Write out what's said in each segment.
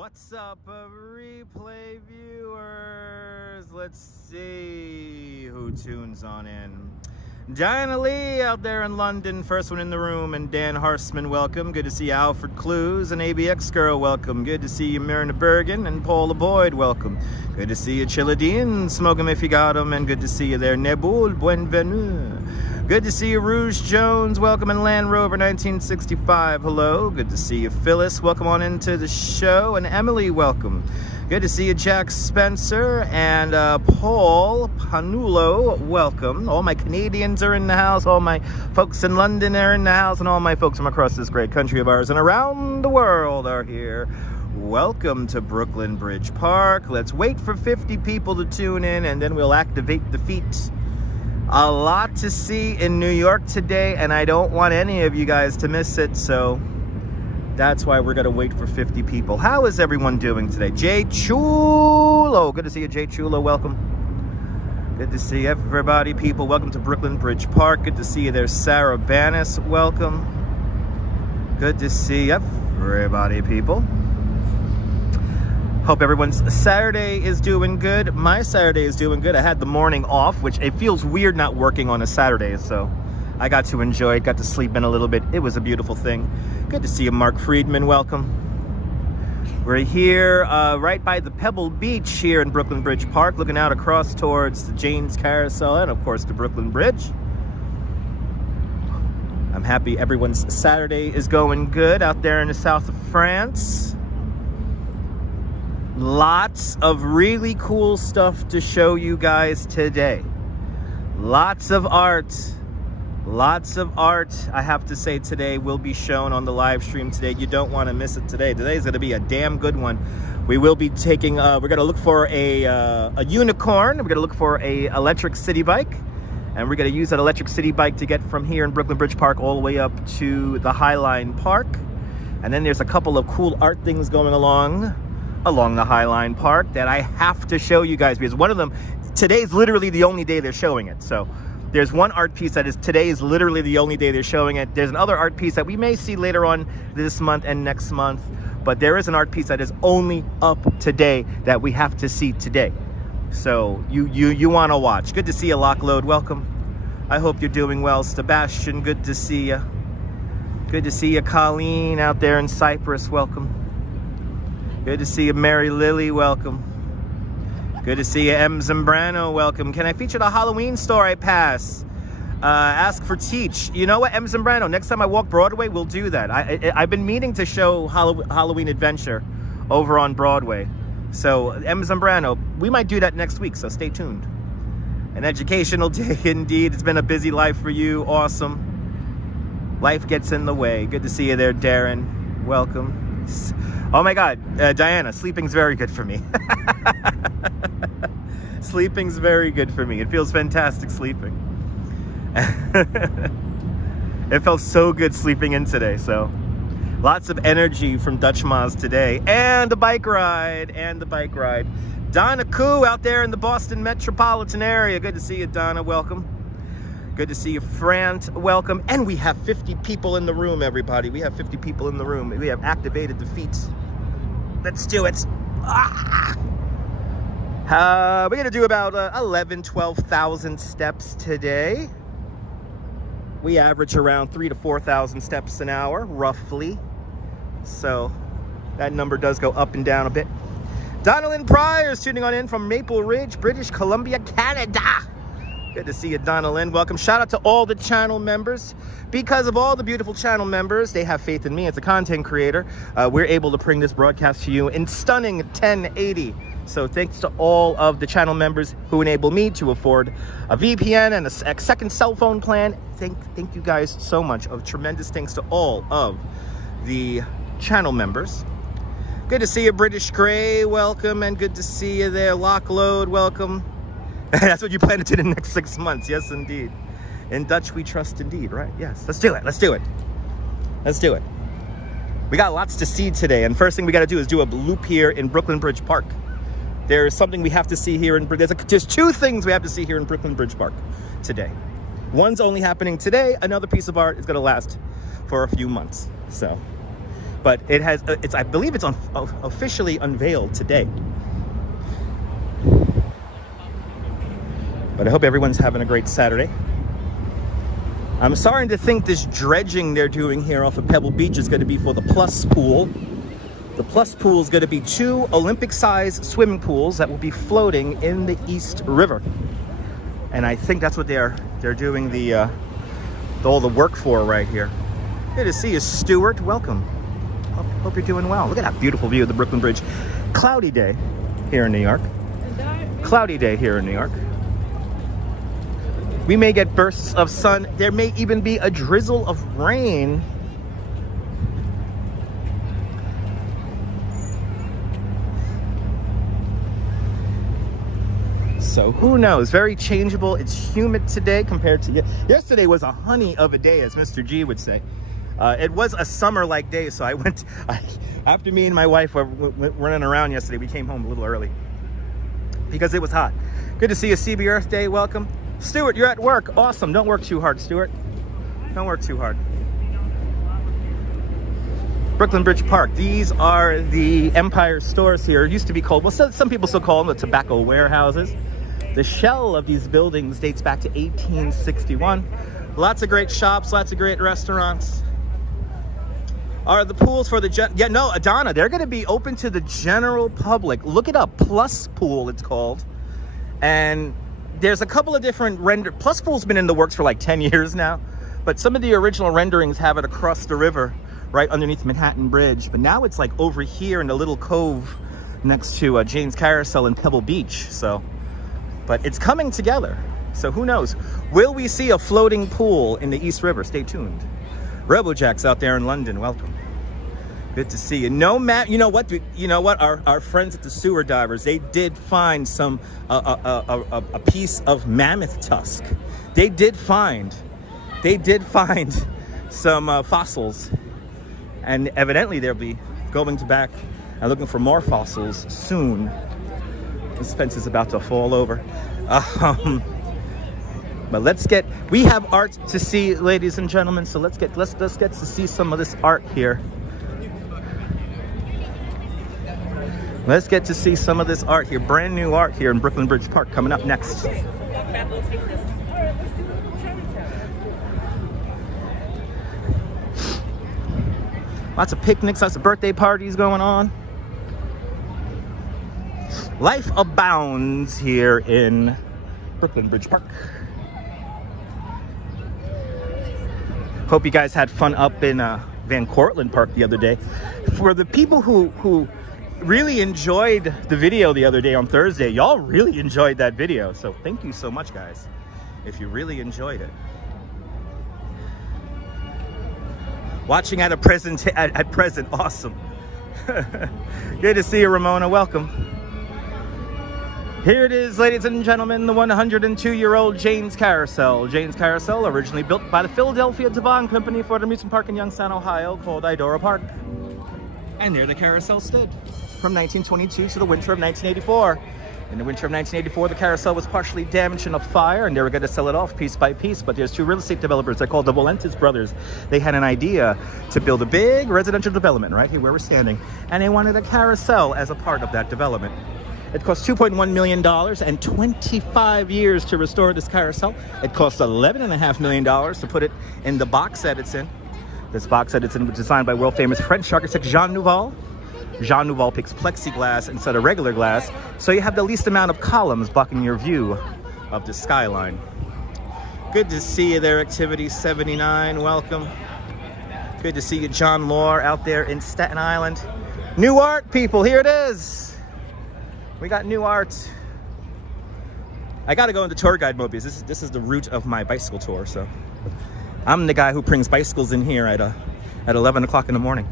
What's up, replay viewers? Let's see who tunes on in. Diana Lee out there in London, first one in the room, and Dan Harsman, welcome. Good to see you, Alfred Clues, and ABX Girl, welcome. Good to see you, Myrna Bergen, and Paula Boyd, welcome. Good to see you, Chiladine, smoke 'em if you got 'em, and good to see you there, Nebul, bienvenue. Good to see you, Rouge Jones, welcome, and Land Rover 1965, hello. Good to see you, Phyllis, welcome on into the show, and Emily, welcome. Good to see you, Jack Spencer, and Paul Panulo, welcome. All my Canadians are in the house, all my folks in London are in the house, and all my folks from across this great country of ours and around the world are here. Welcome to Brooklyn Bridge Park. Let's wait for 50 people to tune in, and then we'll activate the feet. A lot to see in New York today, and I don't want any of you guys to miss it, so that's why we're gonna wait for 50 people. How is everyone doing today? Jay Chulo, good to see you, Jay Chulo, welcome. Good to see everybody, people. Welcome to Brooklyn Bridge Park. Good to see you there, Sarah Banis, welcome. Good to see everybody, people. Hope everyone's Saturday is doing good. My Saturday is doing good. I had the morning off, which it feels weird not working on a Saturday, so I got to enjoy it, got to sleep in a little bit. It was a beautiful thing. Good to see you, Mark Friedman, welcome. We're here right by the Pebble Beach here in Brooklyn Bridge Park, looking out across towards the Jane's Carousel and of course the Brooklyn Bridge. I'm happy everyone's Saturday is going good out there in the south of France. Lots of really cool stuff to show you guys today. Lots of art. Lots of art, I have to say, today will be shown on the live stream today. You don't want to miss it today. Today's going to be a damn good one. We will be taking, we're going to look for a unicorn. We're going to look for a electric city bike. And we're going to use that electric city bike to get from here in Brooklyn Bridge Park all the way up to the Highline Park. And then there's a couple of cool art things going along the Highline Park that I have to show you guys, because one of them, today's literally the only day they're showing it. So there's one art piece that is, today is literally the only day they're showing it. There's another art piece that we may see later on this month and next month, but there is an art piece that is only up today that we have to see today. So you want to watch. Good to see you, Lockload, welcome. I hope you're doing well. Sebastian, good to see you. Good to see you, Colleen, out there in Cyprus, welcome. Good to see you, Mary Lily, welcome. Good to see you, M. Zambrano, welcome. Can I feature the Halloween store I pass? Ask for Teach. You know what, M. Zambrano, next time I walk Broadway, we'll do that. I've been meaning to show Halloween Adventure over on Broadway. So, M. Zambrano, we might do that next week, so stay tuned. An educational day indeed. It's been a busy life for you, awesome. Life gets in the way. Good to see you there, Darren, welcome. Oh my God, Diana, sleeping's very good for me. Sleeping's very good for me. It feels fantastic sleeping. It felt so good sleeping in today, so lots of energy from Dutch Maz today. And the bike ride, Donna Koo out there in the Boston metropolitan area. Good to see you, Donna, welcome. Good to see you, Frant, welcome. And we have 50 people in the room, everybody. We have 50 people in the room. We have activated the feet. Let's do it. We're gonna do about 12,000 steps today. We average around 3,000 to 4,000 steps an hour, roughly. So that number does go up and down a bit. Donalyn Pryor is tuning on in from Maple Ridge, British Columbia, Canada. Good to see you, Donalyn. Welcome. Shout out to all the channel members. Because of all the beautiful channel members, they have faith in me as a content creator. We're able to bring this broadcast to you in stunning 1080. So thanks to all of the channel members who enable me to afford a VPN and a second cell phone plan. Thank you guys so much. Of tremendous thanks to all of the channel members. Good to see you, British Gray. Welcome. And good to see you there, Lockload. Welcome. That's what you plan to do in the next 6 months. Yes, indeed. In Dutch, we trust indeed, right? Yes. Let's do it. Let's do it. Let's do it. We got lots to see today. And first thing we got to do is do a loop here in Brooklyn Bridge Park. There's something we have to see here. There's two things we have to see here in Brooklyn Bridge Park today. One's only happening today. Another piece of art is going to last for a few months. So But it has, I believe it's officially unveiled today. But I hope everyone's having a great Saturday. I'm starting to think this dredging they're doing here off of Pebble Beach is going to be for the Plus Pool. The Plus Pool is going to be 2 Olympic-sized swimming pools that will be floating in the East River. And I think that's what they're doing all the work for right here. Good to see you, Stuart. Welcome. Hope you're doing well. Look at that beautiful view of the Brooklyn Bridge. Cloudy day here in New York. Cloudy day here in New York. We may get bursts of sun. There may even be a drizzle of rain. So who knows? Very changeable. It's humid today compared to yesterday. Was a honey of a day, as Mr. G would say. It was a summer-like day, so after me and my wife were running around yesterday, we came home a little early because it was hot. Good to see you, CB Earth Day. Welcome. Stuart, you're at work. Awesome. Don't work too hard, Stuart. Don't work too hard. Brooklyn Bridge Park. These are the Empire stores here. It used to be called, well, some people still call them the tobacco warehouses. The shell of these buildings dates back to 1861. Lots of great shops, lots of great restaurants. Are the pools for the no, Adana, they're going to be open to the general public. Look it up. Plus Pool, it's called. And there's a couple of different Plus Pool's been in the works for like 10 years now, but some of the original renderings have it across the river, right underneath Manhattan Bridge. But now it's like over here in the little cove next to Jane's Carousel in Pebble Beach. So, but it's coming together. So who knows? Will we see a floating pool in the East River? Stay tuned. Robojack's out there in London. Welcome. Good to see you. No, Matt. You know what? Our friends at the sewer divers, they did find some a piece of mammoth tusk. They did find some fossils, and evidently they'll be going back and looking for more fossils soon. This fence is about to fall over. But we have art to see, ladies and gentlemen. So let's get to see some of this art here. Let's get to see some of this art here. Brand new art here in Brooklyn Bridge Park coming up next. Lots of picnics, lots of birthday parties going on. Life abounds here in Brooklyn Bridge Park. Hope you guys had fun up in Van Cortlandt Park the other day. For the people who really enjoyed the video the other day on Thursday, y'all really enjoyed that video. So thank you so much, guys, if you really enjoyed it. Watching at present, awesome. Good to see you, Ramona. Welcome. Here it is, ladies and gentlemen, the 102-year-old Jane's Carousel. Jane's Carousel, originally built by the Philadelphia Devon Company for the amusement park in Youngstown, Ohio, called Idora Park. And there the carousel stood from 1922 to the winter of 1984. In the winter of 1984, the carousel was partially damaged in a fire, and they were going to sell it off piece by piece. But there's 2 real estate developers. They're called the Volentis brothers. They had an idea to build a big residential development right here where we're standing, and they wanted a carousel as a part of that development. It cost $2.1 million and 25 years to restore this carousel. It cost $11.5 million to put it in the box that it's in. This box that it's in was designed by world-famous French architect Jean Nouvel. Jean Nouvel picks plexiglass instead of regular glass, so you have the least amount of columns blocking your view of the skyline. Good to see you there, Activity 79. Welcome. Good to see you, John Moore, out there in Staten Island. New art, people. Here it is. We got new art. I got to go into tour guide mode because this is the route of my bicycle tour. So I'm the guy who brings bicycles in here at 11 o'clock in the morning.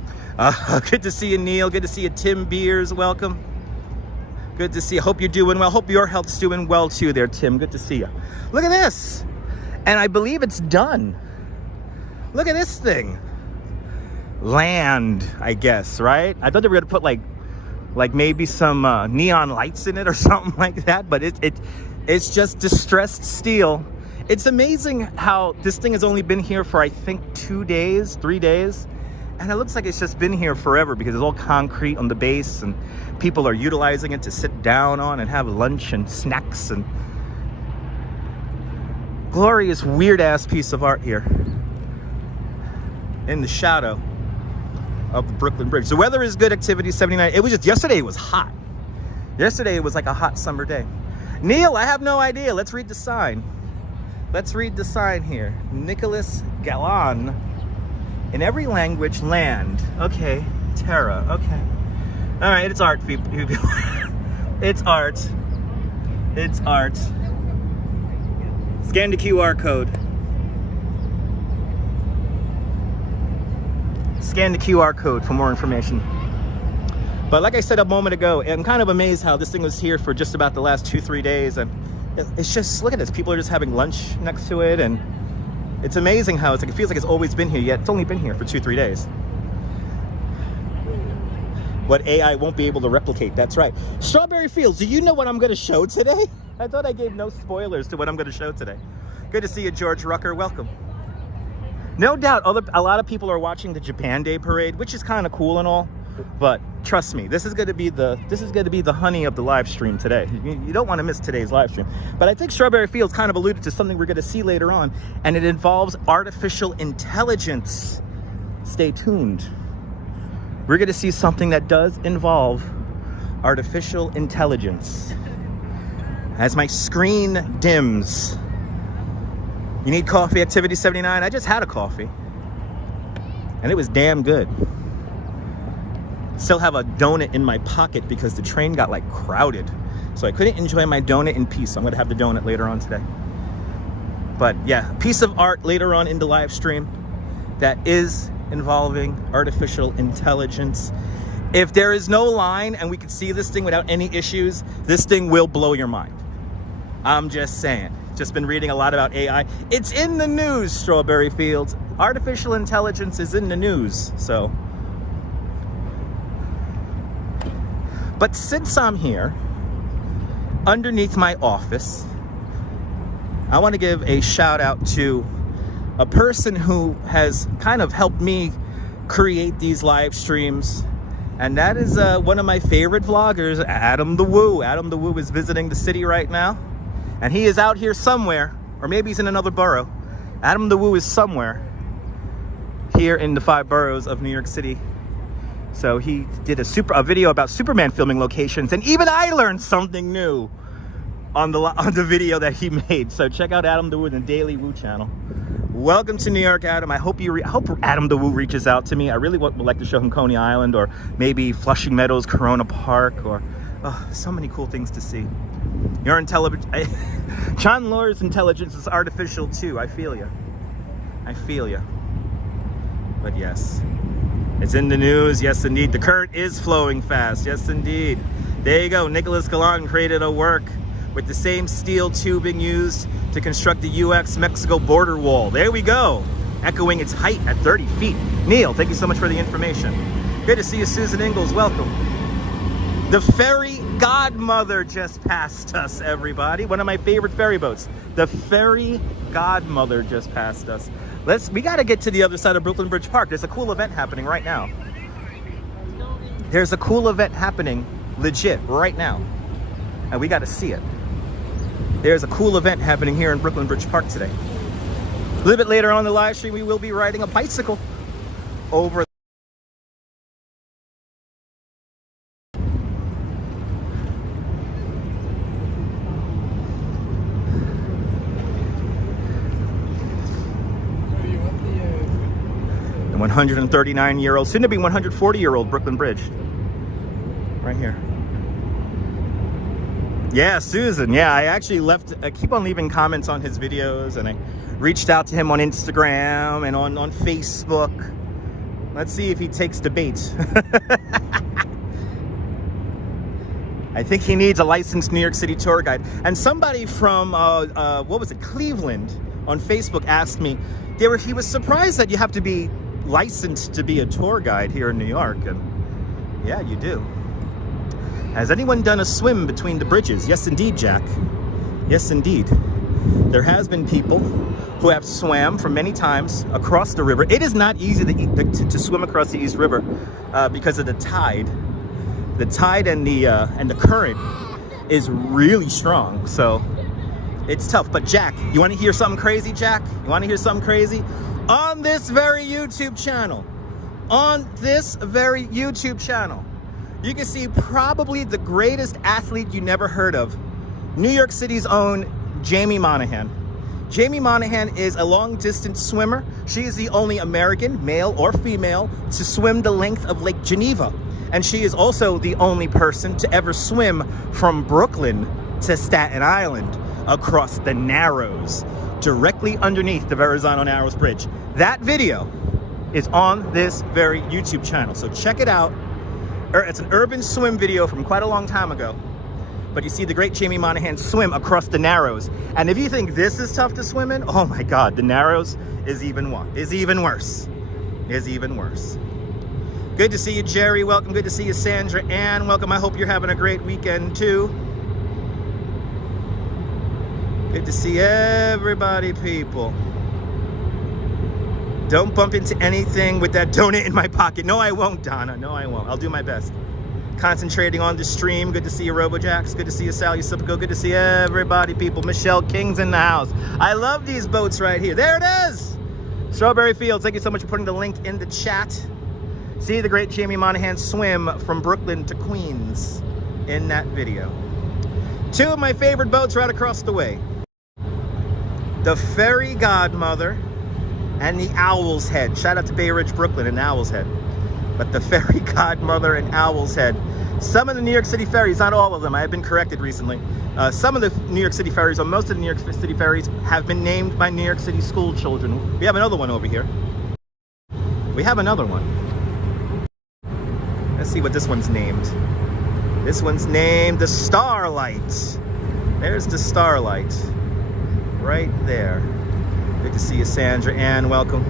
Good to see you, Neil. Good to see you, Tim Beers. Welcome. Good to see you. Hope you're doing well. Hope your health's doing well too there, Tim. Good to see you. Look at this. And I believe it's done. Look at this thing. Land, I guess, right? I thought they were going to put like maybe some neon lights in it or something like that, but it's just distressed steel. It's amazing how this thing has only been here for, I think, 2 days, 3 days, And it looks like it's just been here forever because it's all concrete on the base and people are utilizing it to sit down on and have lunch and snacks. And glorious, weird-ass piece of art here in the shadow of the Brooklyn Bridge. The weather is good, activity 79. It was just, yesterday it was hot. Yesterday it was like a hot summer day. Neil, I have no idea. Let's read the sign. Let's read the sign here. Nicholas Galan. In every language, land. Okay. Terra. Okay. All right. It's art, people. It's art. It's art. Scan the QR code. Scan the QR code for more information. But like I said a moment ago, I'm kind of amazed how this thing was here for just about the last 2-3 days. And it's just, look at this. People are just having lunch next to it. And it's amazing how it's like, it feels like it's always been here, yet it's only been here for 2-3 days. What AI won't be able to replicate, that's right. Strawberry Fields, do you know what I'm going to show today? I thought I gave no spoilers to what I'm going to show today. Good to see you, George Rucker. Welcome. No doubt, a lot of people are watching the Japan Day Parade, which is kind of cool and all. But trust me, this is going to be the honey of the live stream today. You don't want to miss today's live stream. But I think Strawberry Fields kind of alluded to something we're going to see later on, and it involves artificial intelligence. Stay tuned. We're going to see something that does involve artificial intelligence. As my screen dims. You need coffee, activity 79? I just had a coffee. And it was damn good. Still have a donut in my pocket because the train got like crowded. So I couldn't enjoy my donut in peace. So I'm gonna have the donut later on today. But yeah, piece of art later on in the live stream that is involving artificial intelligence. If there is no line and we can see this thing without any issues, this thing will blow your mind. I'm just saying. Just been reading a lot about AI. It's in the news, Strawberry Fields. Artificial intelligence is in the news, so. But since I'm here, underneath my office, I want to give a shout out to a person who has kind of helped me create these live streams. And that is one of my favorite vloggers, Adam the Woo. Adam the Woo is visiting the city right now. And he is out here somewhere, or maybe he's in another borough. Adam the Woo is somewhere here in the 5 boroughs of New York City. So he did a video about Superman filming locations, and even I learned something new on the video that he made. So check out Adam the Woo, the Daily Woo channel. Welcome to New York, Adam. I hope Adam the Woo reaches out to me. I really would like to show him Coney Island, or maybe Flushing Meadows, Corona Park, or so many cool things to see. Your intelligence, John Lawyer's intelligence is artificial too. I feel you. I feel you. But yes. It's in the news, yes indeed. The current is flowing fast, yes indeed. There you go, Nicholas Galan created a work with the same steel tubing used to construct the US-Mexico border wall. There we go, echoing its height at 30 feet. Neil, thank you so much for the information. Good to see you, Susan Ingalls, welcome. The ferry godmother just passed us, everybody. One of my favorite ferry boats. The ferry godmother just passed us. We got to get to the other side of Brooklyn Bridge Park. There's a cool event happening right now. There's a cool event happening legit right now. And we got to see it. There's a cool event happening here in Brooklyn Bridge Park today. A little bit later on in the live stream, we will be riding a bicycle over. The 139-year-old, soon to be 140-year-old Brooklyn Bridge. Right here. Yeah, Susan. Yeah, I actually I keep on leaving comments on his videos, and I reached out to him on Instagram and on Facebook. Let's see if he takes the bait. I think he needs a licensed New York City tour guide. And somebody from, what was it, Cleveland on Facebook asked me, he was surprised that you have to be licensed to be a tour guide here in New York. And yeah, you do. Has anyone done a swim between the bridges? Yes, indeed, Jack. Yes, indeed. There has been people who have swam for many times across the river. It is not easy to swim across the East River because of the tide. The tide and the current is really strong, so it's tough. But Jack, you want to hear something crazy, Jack? You want to hear something crazy? On this very YouTube channel, you can see probably the greatest athlete you never heard of, New York City's own Jamie Monahan. Jamie Monahan is a long-distance swimmer. She is the only American, male or female, to swim the length of Lake Geneva. And she is also the only person to ever swim from Brooklyn to Staten Island across the Narrows, directly underneath the Verizon Narrows Bridge. That video is on this very YouTube channel, so check it out. It's an urban swim video from quite a long time ago. But you see the great Jamie Monahan swim across the Narrows. And if you think this is tough to swim in, oh my God, the Narrows is even worse. Good to see you, Jerry. Welcome. Good to see you, Sandra Ann. Welcome. I hope you're having a great weekend too. Good to see everybody, people. Don't bump into anything with that donut in my pocket. No, I won't, Donna. No, I won't. I'll do my best. Concentrating on the stream. Good to see you, RoboJax. Good to see you, Sal Yusupico. Good to see everybody, people. Michelle King's in the house. I love these boats right here. There it is. Strawberry Fields. Thank you so much for putting the link in the chat. See the great Jamie Monahan swim from Brooklyn to Queens in that video. Two of my favorite boats right across the way. The Fairy Godmother and the Owl's Head. Shout out to Bay Ridge, Brooklyn and Owl's Head. But the Fairy Godmother and Owl's Head. Some of the New York City ferries, not all of them, I have been corrected recently. Some of the New York City ferries, or most of the New York City ferries, have been named by New York City school children. We have another one over here. We have another one. Let's see what this one's named. This one's named the Starlight. There's the Starlight. Right there. Good to see you, Sandra Ann. Welcome.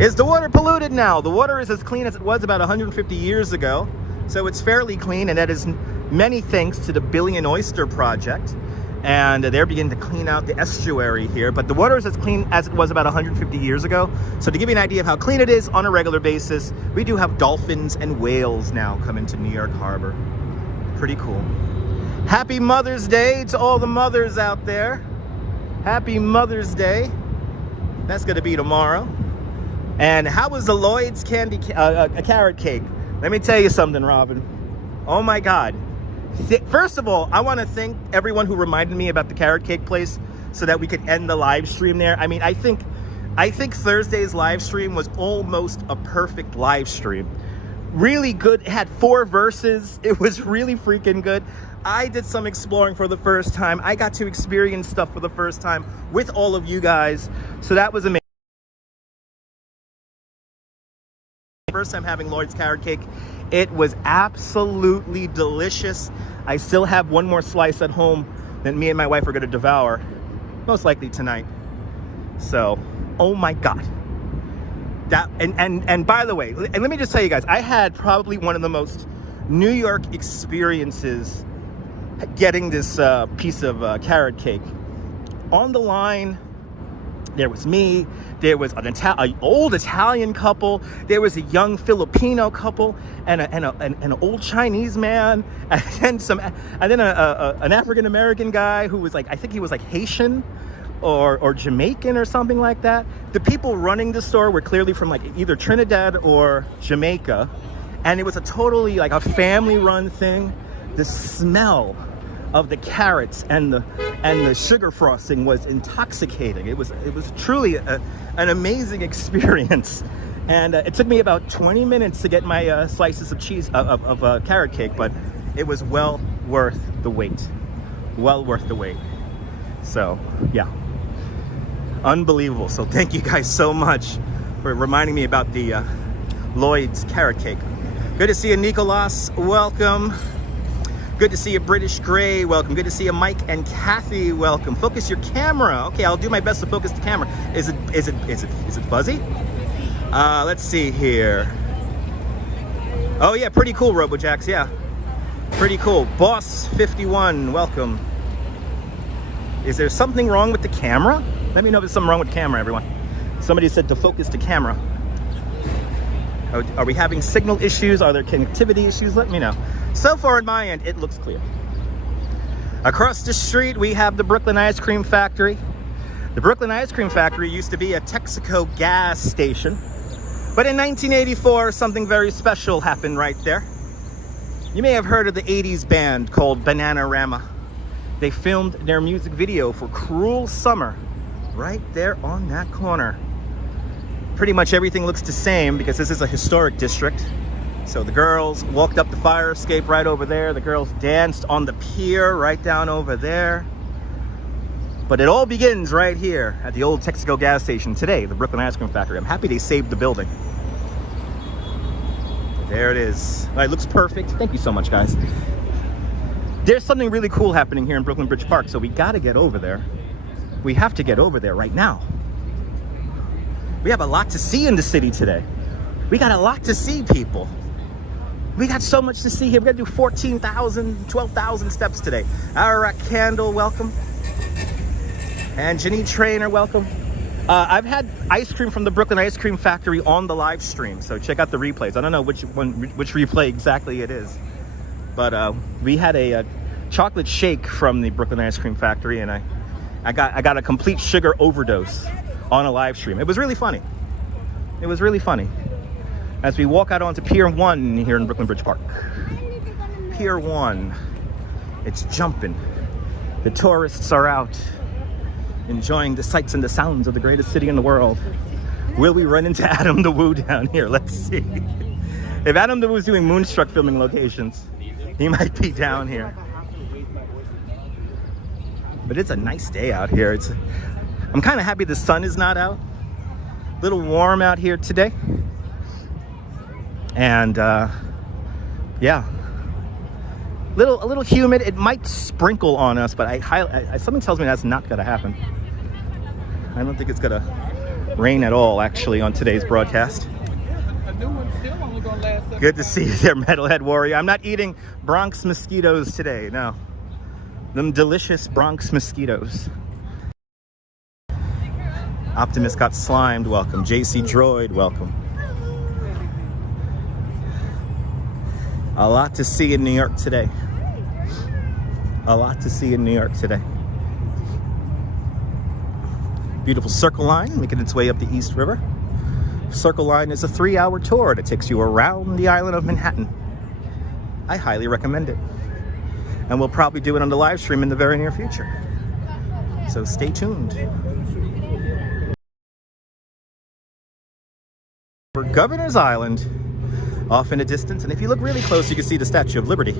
Is the water polluted now? The water is as clean as it was about 150 years ago. So it's fairly clean, and that is many thanks to the Billion Oyster Project. And they're beginning to clean out the estuary here. But the water is as clean as it was about 150 years ago. So to give you an idea of how clean it is on a regular basis, we do have dolphins and whales now come into New York Harbor. Pretty cool. Happy Mother's Day to all the mothers out there. Happy Mother's Day. That's going to be tomorrow. And how was the Lloyd's carrot cake? Let me tell you something, Robin. Oh my God. First of all, I want to thank everyone who reminded me about the carrot cake place so that we could end the live stream there. I mean, I think Thursday's live stream was almost a perfect live stream. Really good. It had 4 verses. It was really freaking good. I did some exploring for the first time. I got to experience stuff for the first time with all of you guys. So that was amazing. First time having Lloyd's carrot cake. It was absolutely delicious. I still have one more slice at home that me and my wife are going to devour, most likely tonight. So, oh my God. That and by the way, and let me just tell you guys, I had probably one of the most New York experiences getting this piece of carrot cake. On the line, there was me, there was an old Italian couple, there was a young Filipino couple, and an old Chinese man, and then an African American guy who was like, I think he was like Haitian or Jamaican or something like that. The people running the store were clearly from like either Trinidad or Jamaica, and it was a totally like a family-run thing. The smell of the carrots and the sugar frosting was intoxicating. It was truly an amazing experience, and it took me about 20 minutes to get my slices of cheese of carrot cake, but it was well worth the wait. Well worth the wait. So yeah, unbelievable. So thank you guys so much for reminding me about the Lloyd's carrot cake. Good to see you, Nicolas. Welcome. Good to see you, British Gray. Welcome. Good to see you, Mike and Kathy. Welcome. Focus your camera. Okay, I'll do my best to focus the camera. Is it fuzzy? Let's see here. Oh yeah, pretty cool, RoboJax. Yeah, pretty cool. Boss 51. Welcome. Is there something wrong with the camera? Let me know if there's something wrong with the camera, everyone. Somebody said to focus the camera. Are we having signal issues? Are there connectivity issues? Let me know. So far on my end, it looks clear. Across the street, we have the Brooklyn Ice Cream Factory. The Brooklyn Ice Cream Factory used to be a Texaco gas station. But in 1984, something very special happened right there. You may have heard of the 80s band called Bananarama. They filmed their music video for Cruel Summer right there on that corner. Pretty much everything looks the same because this is a historic district. So the girls walked up the fire escape right over there. The girls danced on the pier right down over there. But it all begins right here at the old Texaco gas station today, the Brooklyn Ice Cream Factory. I'm happy they saved the building. There it is. It looks perfect. Thank you so much, guys. There's something really cool happening here in Brooklyn Bridge Park, so we got to get over there. We have to get over there right now. We have a lot to see in the city today. We got a lot to see, people. We got so much to see here. We're going to do 14,000, 12,000 steps today. Ararat Candle, welcome. And Janine Trainer, welcome. I've had ice cream from the Brooklyn Ice Cream Factory on the live stream, so check out the replays. I don't know which replay exactly it is. But we had a chocolate shake from the Brooklyn Ice Cream Factory, and I got a complete sugar overdose on a live stream. It was really funny. It was really funny. As we walk out onto Pier 1 here in Brooklyn Bridge Park. Pier 1. It's jumping. The tourists are out, enjoying the sights and the sounds of the greatest city in the world. Will we run into Adam the Woo down here? Let's see. If Adam the Woo's doing Moonstruck filming locations, he might be down here. But it's a nice day out here. I'm kind of happy the sun is not out. A little warm out here today. And yeah, a little humid. It might sprinkle on us, but something tells me that's not gonna happen. I don't think it's gonna rain at all, actually, on today's broadcast. Good to see you there, Metalhead Warrior. I'm not eating Bronx mosquitoes today, no. Them delicious Bronx mosquitoes. Optimus got slimed, welcome. JC Droid, welcome. A lot to see in New York today. A lot to see in New York today. Beautiful Circle Line making its way up the East River. Circle Line is a 3-hour tour that takes you around the island of Manhattan. I highly recommend it. And we'll probably do it on the live stream in the very near future. So stay tuned. For Governor's Island, off in the distance, and if you look really close, you can see the Statue of Liberty.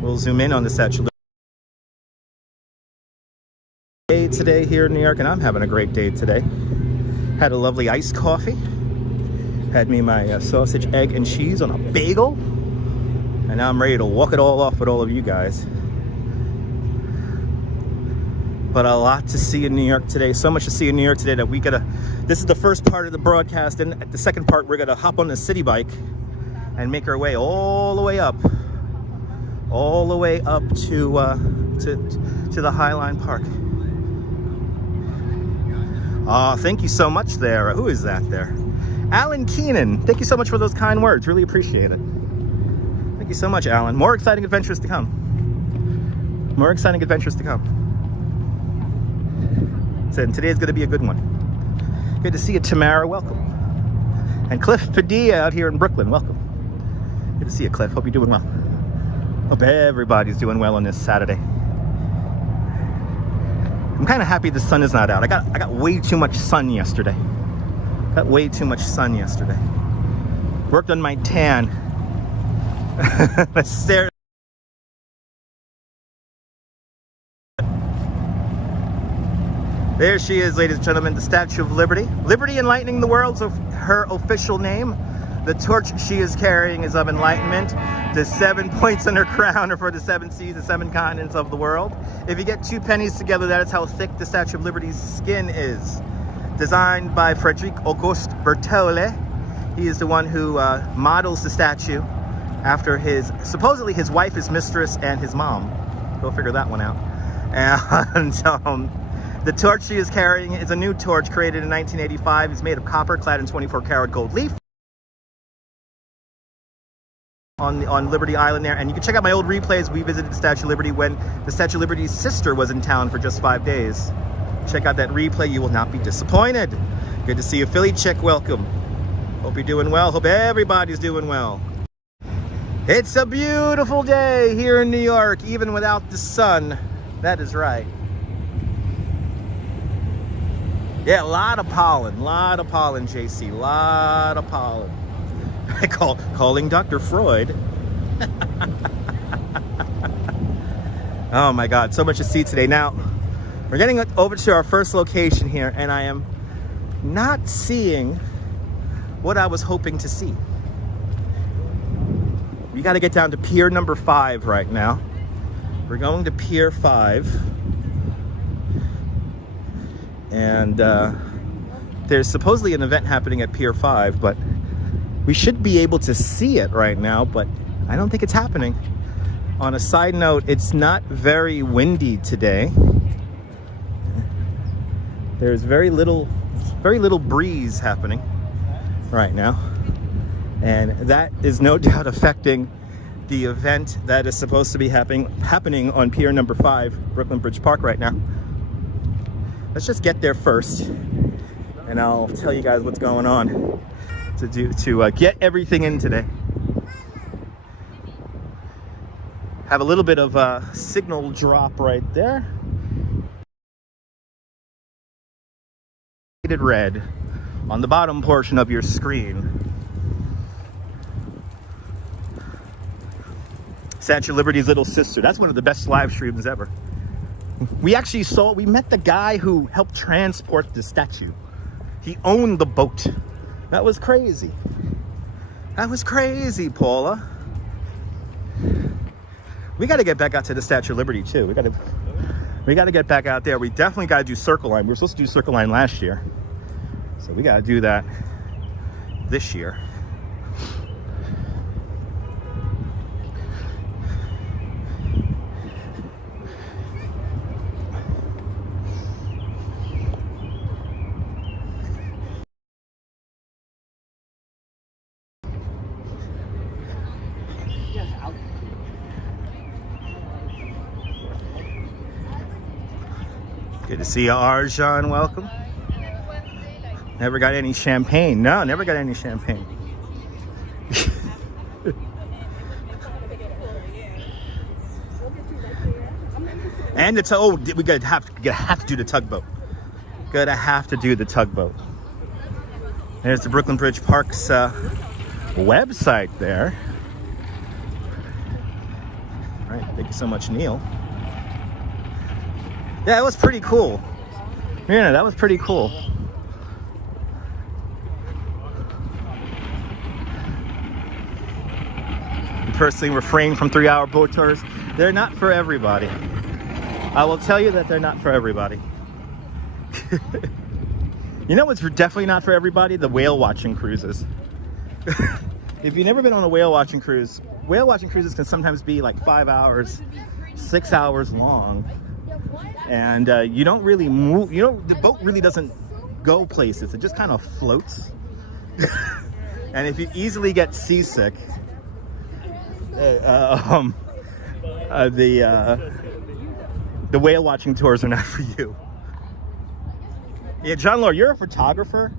We'll zoom in on the Statue of Liberty. Today here in New York, and I'm having a great day today. Had a lovely iced coffee. Had me my sausage, egg, and cheese on a bagel. And now I'm ready to walk it all off with all of you guys. But a lot to see in New York today. So much to see in New York today that this is the first part of the broadcast, and at the second part we're gonna hop on the city bike and make our way all the way up to the Highline Park. Oh, thank you so much there. Who is that there? Alan Keenan. Thank you so much for those kind words. Really appreciate it. Thank you so much, Alan. More exciting adventures to come. More exciting adventures to come. And today's going to be a good one. Good to see you, Tamara. Welcome. And Cliff Padilla out here in Brooklyn. Welcome. Good to see you, Cliff. Hope you're doing well. Hope everybody's doing well on this Saturday. I'm kind of happy the sun is not out. I got way too much sun yesterday. Got way too much sun yesterday. Worked on my tan. Let's stare. There she is, ladies and gentlemen, the Statue of Liberty. Liberty enlightening the world, so her official name. The torch she is carrying is of enlightenment. The 7 points on her crown are for the 7 seas, the 7 continents of the world. If you get 2 pennies together, that is how thick the Statue of Liberty's skin is. Designed by Frédéric Auguste Berthollet. He is the one who models the statue after supposedly his wife, his mistress, and his mom. Go figure that one out. And the torch she is carrying is a new torch created in 1985. It's made of copper, clad in 24-karat gold leaf. On Liberty Island there, and you can check out my old replays. We visited the Statue of Liberty when the Statue of Liberty's sister was in town for just 5 days. Check out that replay, you will not be disappointed. Good to see you, Philly chick, welcome. Hope you're doing well, hope everybody's doing well. It's a beautiful day here in New York, even without the sun. That is right. Yeah, a lot of pollen, JC, lot of pollen. I calling Dr. Freud. Oh my God, so much to see today. Now, we're getting over to our first location here, and I am not seeing what I was hoping to see. We got to get down to Pier number 5 right now. We're going to Pier 5. And there's supposedly an event happening at Pier 5, but we should be able to see it right now, but I don't think it's happening. On a side note, it's not very windy today. There's very little breeze happening right now. And that is no doubt affecting the event that is supposed to be happening on Pier number 5, Brooklyn Bridge Park right now. Let's just get there first, and I'll tell you guys what's going on to get everything in today. Have a little bit of a signal drop right there. Red on the bottom portion of your screen. Statue of Liberty's little sister. That's one of the best live streams ever. We met the guy who helped transport the statue. He owned the boat. That was crazy. That was crazy, Paula. We got to get back out to the Statue of Liberty too. We got to get back out there. We definitely got to do Circle Line. We were supposed to do Circle Line last year, so we got to do that this year. Good to see you, Arjan. Welcome. Never got any champagne. No, never got any champagne. And it's we have to do the tugboat. Gonna have to do the tugboat. There's the Brooklyn Bridge Park's website there. All right, thank you so much, Neil. Yeah, it was pretty cool. Yeah, that was pretty cool. I personally refrain from 3-hour boat tours. They're not for everybody. I will tell you that they're not for everybody. You know what's definitely not for everybody? The whale watching cruises. If you've never been on a whale watching cruises can sometimes be like 5 hours, 6 hours long. And you don't really move, the boat really doesn't go places. It just kind of floats. And if you easily get seasick, the whale watching tours are not for you. Yeah, John Lord, you're a photographer,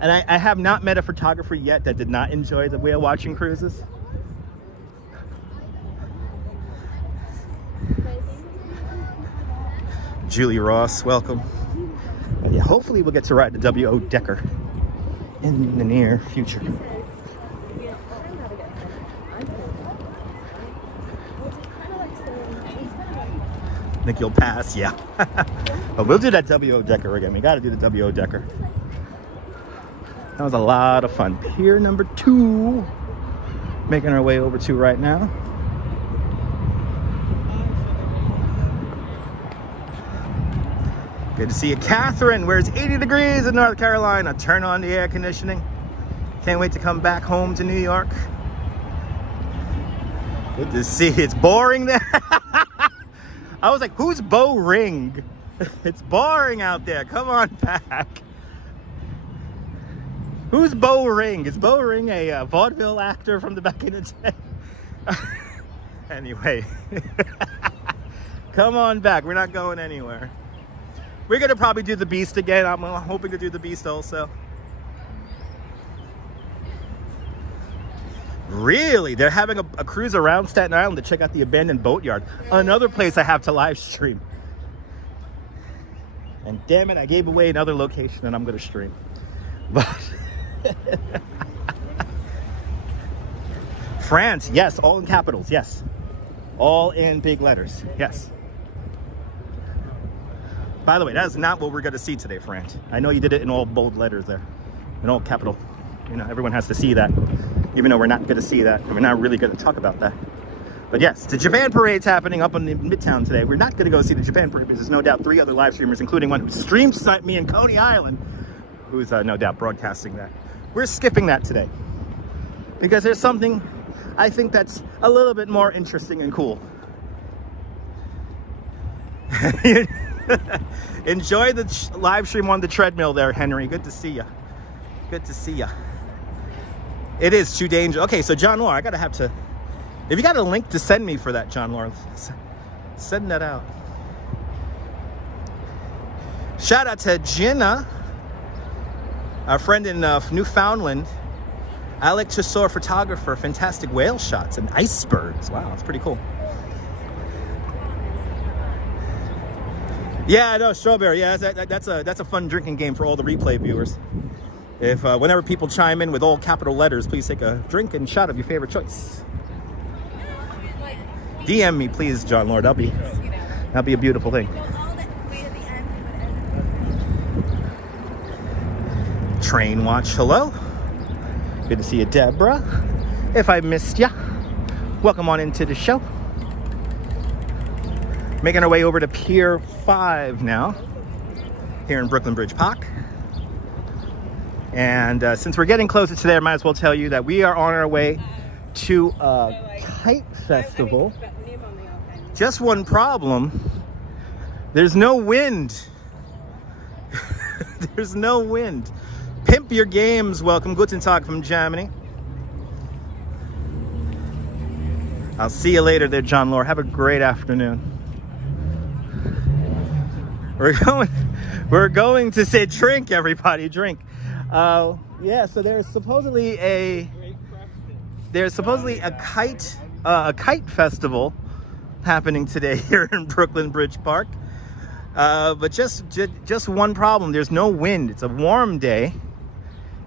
and I have not met a photographer yet that did not enjoy the whale watching cruises. Julie Ross, welcome. And yeah, hopefully we'll get to ride the W.O. Decker in the near future. Think you'll pass? Yeah. But we'll do that W.O. Decker again. We got to do the W.O. Decker. That was a lot of fun. Pier number 2, making our way over to right now. Good to see you, Catherine. Where it's 80 degrees in North Carolina. Turn on the air conditioning. Can't wait to come back home to New York. Good to see you. It's boring there. I was like, who's Bo Ring? It's boring out there. Come on back. Who's Bo Ring? Is Bo Ring a vaudeville actor from the back in the day? Anyway, come on back. We're not going anywhere. We're going to probably do the Beast again. I'm hoping to do the Beast also. Really? They're having a cruise around Staten Island to check out the abandoned boatyard. Another place I have to live stream. And damn it, I gave away another location and I'm going to stream. But France, yes, all in capitals, yes. All in big letters, yes. By the way, that is not what we're going to see today, France. I know you did it in all bold letters there, in all capital. You know, everyone has to see that, even though we're not going to see that, and we're not really going to talk about that. But yes, the Japan parade's happening up in the Midtown today. We're not going to go see the Japan parade because there's no doubt 3 other live streamers, including one who stream-sniped me in Coney Island, who's no doubt broadcasting that. We're skipping that today because there's something I think that's a little bit more interesting and cool. Enjoy the live stream on the treadmill there, Henry. Good to see you. Good to see you. It is too dangerous. Okay, so John Law, I gotta have to. If you got a link to send me for that, John Law, send that out. Shout out to Jenna, our friend in Newfoundland. Alec Chisor, photographer, fantastic whale shots and icebergs. Wow, that's pretty cool. Yeah, I know, strawberry. Yeah, that's a fun drinking game for all the replay viewers. If whenever people chime in with all capital letters, please take a drink and shot of your favorite choice. DM me, please, John Lord. That'll be a beautiful thing. Train watch. Hello. Good to see you, Deborah. If I missed ya, welcome on into the show. Making our way over to Pier 5 now, here in Brooklyn Bridge Park. And since we're getting closer to there, I might as well tell you that we are on our way to a Kite Festival. Just one problem. There's no wind. There's no wind. Pimp your games. Welcome. Guten Tag from Germany. I'll see you later there, John Lore. Have a great afternoon. We're going to say drink, everybody, drink. Yeah, so there's supposedly a kite festival happening today here in Brooklyn Bridge Park. But just one problem. There's no wind. It's a warm day.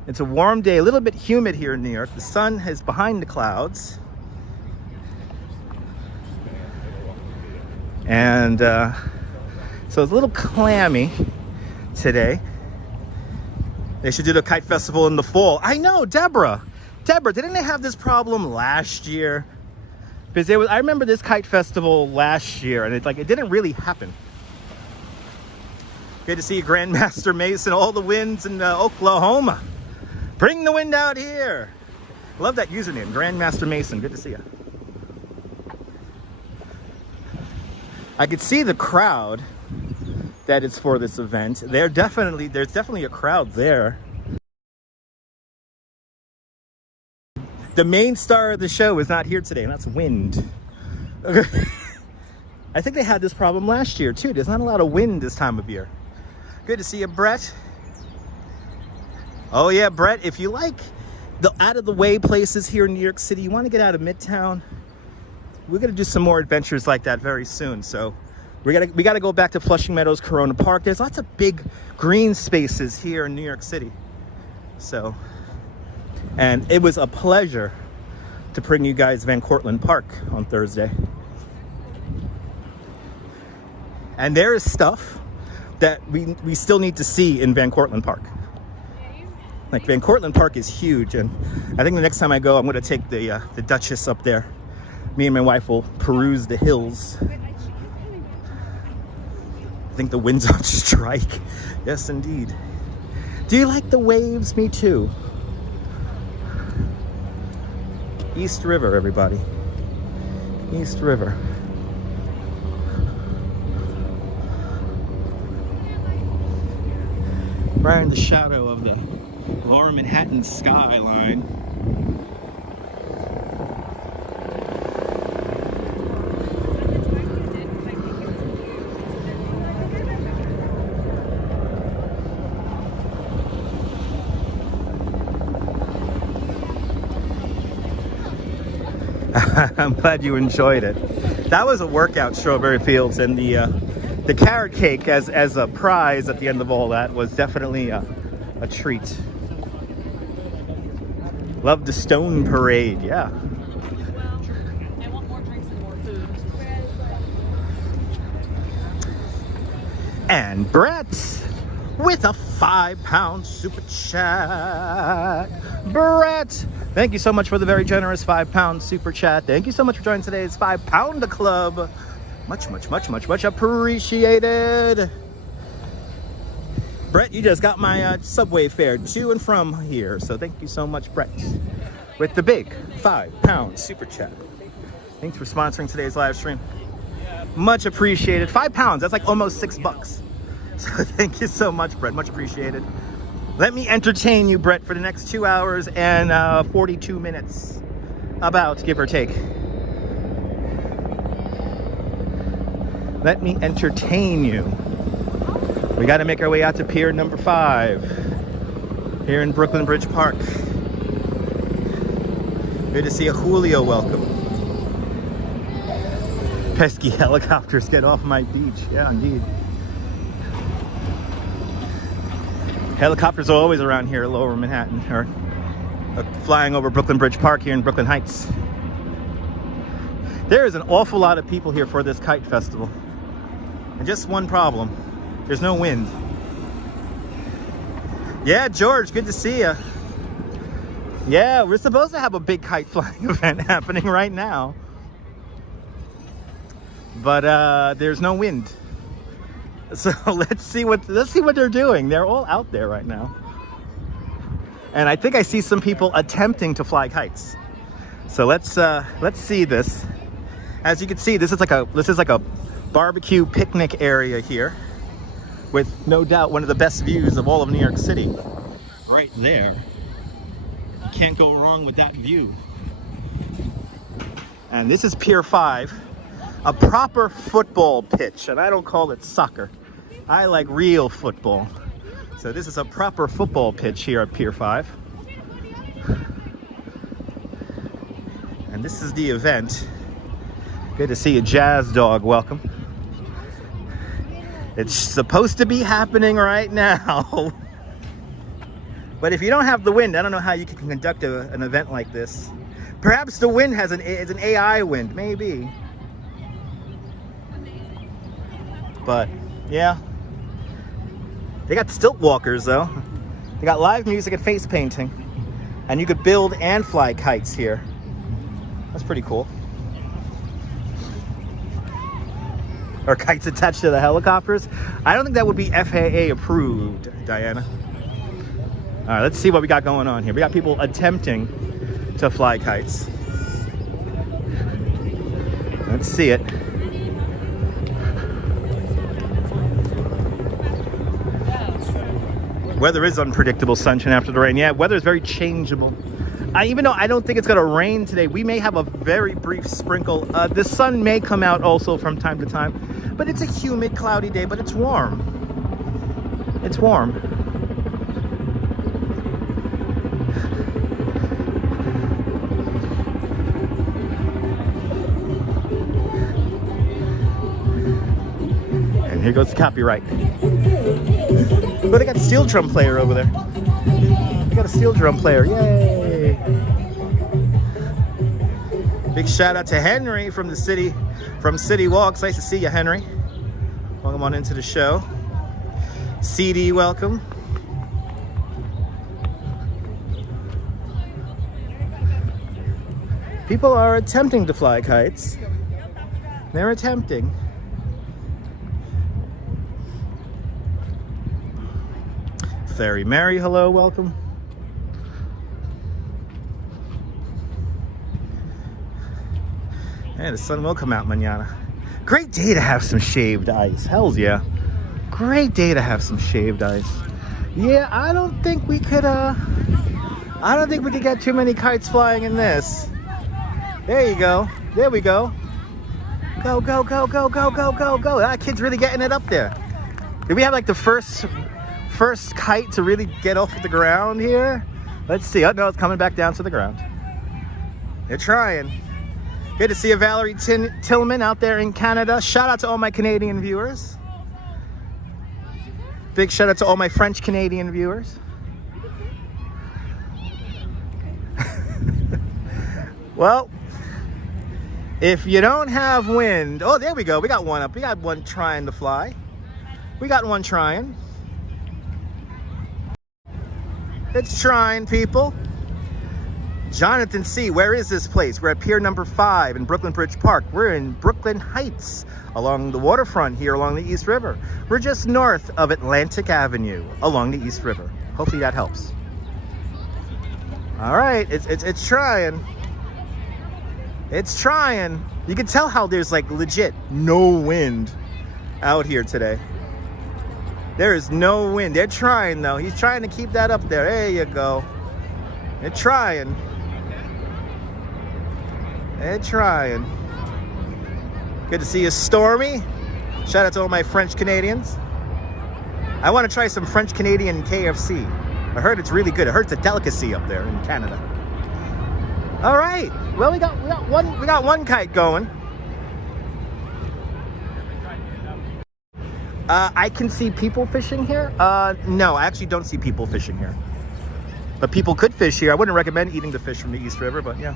It's a warm day, a little bit humid here in New York. The sun is behind the clouds. And so it's a little clammy today. They should do the Kite Festival in the fall. I know, Deborah, didn't they have this problem last year? Because I remember this Kite Festival last year, and it didn't really happen. Good to see you, Grandmaster Mason. All the winds in Oklahoma. Bring the wind out here. Love that username, Grandmaster Mason. Good to see you. I could see the crowd that is for this event. There's definitely a crowd there. The main star of the show is not here today, and that's wind. Okay. I think they had this problem last year too. There's not a lot of wind this time of year. Good to see you, Brett. Oh yeah, Brett, if you like the out-of-the-way places here in New York City, you want to get out of Midtown, we're going to do some more adventures like that very soon. So we got to go back to Flushing Meadows, Corona Park. There's lots of big green spaces here in New York City. So, and it was a pleasure to bring you guys Van Cortlandt Park on Thursday. And there is stuff that we still need to see in Van Cortlandt Park. Like, Van Cortlandt Park is huge, and I think the next time I go, I'm going to take the Duchess up there. Me and my wife will peruse the hills. I think the wind's on strike. Yes, indeed. Do you like the waves? Me too. East River, everybody. East River. right in the shadow of the Lower Manhattan skyline. I'm glad you enjoyed it. That was a workout, Strawberry Fields, and the carrot cake as a prize at the end of all that was definitely a treat. Love the Stone Parade, yeah. Well, I want more drinks and more food. And Brett with a £5 super chat. Brett, thank you so much for the very generous £5 super chat. Thank you so much for joining today's £5 club. Much appreciated. Brett, you just got my subway fare to and from here, so thank you so much, Brett, with the big £5 super chat. Thanks for sponsoring today's live stream. Much appreciated. £5, that's like almost $6. So thank you so much, Brett. Much appreciated. Let me entertain you, Brett, for the next 2 hours and 42 minutes, about, give or take. Let me entertain you. We got to make our way out to Pier number 5 here in Brooklyn Bridge Park. Good to see a Julio welcome. Pesky helicopters, get off my beach. Yeah, indeed. Helicopters are always around here at Lower Manhattan, or flying over Brooklyn Bridge Park here in Brooklyn Heights. There is an awful lot of people here for this kite festival. And just one problem. There's no wind. Yeah, George, good to see you. Yeah, we're supposed to have a big kite flying event happening right now. But there's no wind. So let's see what they're doing. They're all out there right now. And I think I see some people attempting to fly kites. So let's see this. As you can see, this is like a barbecue picnic area here, with no doubt one of the best views of all of New York City. Right there. Can't go wrong with that view. And this is Pier 5, a proper football pitch. And I don't call it soccer. I like real football. So this is a proper football pitch here at Pier 5. And this is the event. Good to see you, Jazz Dog. Welcome. It's supposed to be happening right now. But if you don't have the wind, I don't know how you can conduct an event like this. Perhaps the wind is an AI wind, maybe. But yeah, they got stilt walkers though. They got live music and face painting, and you could build and fly kites here. That's pretty cool. Or kites attached to the helicopters. I don't think that would be FAA approved, Diana. All right, let's see what we got going on here. We got people attempting to fly kites. Let's see it. Weather is unpredictable, sunshine after the rain. Yeah, weather is very changeable. Even though I don't think it's gonna rain today, we may have a very brief sprinkle. The sun may come out also from time to time, but it's a humid, cloudy day, but it's warm. It's warm. And here goes the copyright. But they got a steel drum player over there. They got a steel drum player, yay! Big shout out to Henry from City Walks. Nice to see you, Henry. Welcome on into the show. CD, welcome. People are attempting to fly kites. They're attempting. Fairy Mary, hello, welcome. And the sun will come out mañana. Great day to have some shaved ice. Hells yeah. Great day to have some shaved ice. Yeah, I don't think we could get too many kites flying in this. There you go. There we go. Go, go, go, go, go, go, go, go. That kid's really getting it up there. Did we have like the first kite to really get off the ground here? Let's see. Oh, no, it's coming back down to the ground. They're trying. Good to see you, Valerie Tillman out there in Canada. Shout out to all my Canadian viewers. Big shout out to all my French Canadian viewers. Well, if you don't have wind, oh, there we go. We got one up. We got one trying to fly. We got one trying. It's trying, people. Jonathan C., where is this place? We're at Pier number 5 in Brooklyn Bridge Park. We're in Brooklyn Heights along the waterfront here along the East River. We're just north of Atlantic Avenue along the East River. Hopefully that helps. All right, it's trying. It's trying. You can tell how there's like legit no wind out here today. There is no wind. They're trying though. He's trying to keep that up there. There you go. They're trying. They're trying. Good to see you, Stormy. Shout out to all my French Canadians. I want to try some French Canadian KFC. I heard it's really good. I heard it's a delicacy up there in Canada. All right. Well, we got one kite going. I can see people fishing here. No, I actually don't see people fishing here. But people could fish here. I wouldn't recommend eating the fish from the East River, but yeah.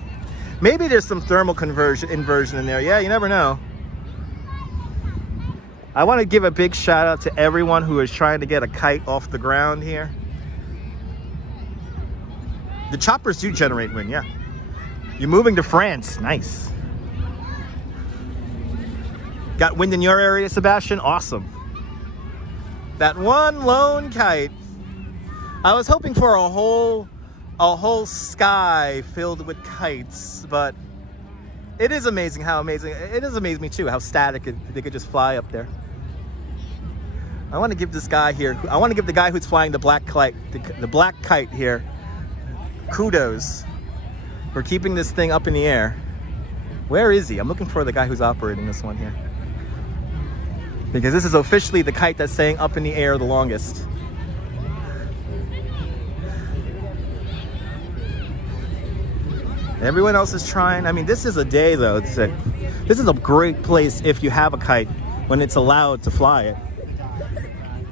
Maybe there's some thermal inversion in there. Yeah, you never know. I want to give a big shout out to everyone who is trying to get a kite off the ground here. The choppers do generate wind, yeah. You're moving to France. Nice. Got wind in your area, Sebastian? Awesome. That one lone kite. I was hoping for a whole sky filled with kites, but it is amazing how amazing. It does amaze me too how static they could just fly up there. I want to give this guy here. I want to give the guy who's flying the black kite, the black kite here, kudos for keeping this thing up in the air. Where is he? I'm looking for the guy who's operating this one here, because this is officially the kite that's staying up in the air the longest. Everyone else is trying. I mean, this is a day though. This is a great place if you have a kite when it's allowed to fly it.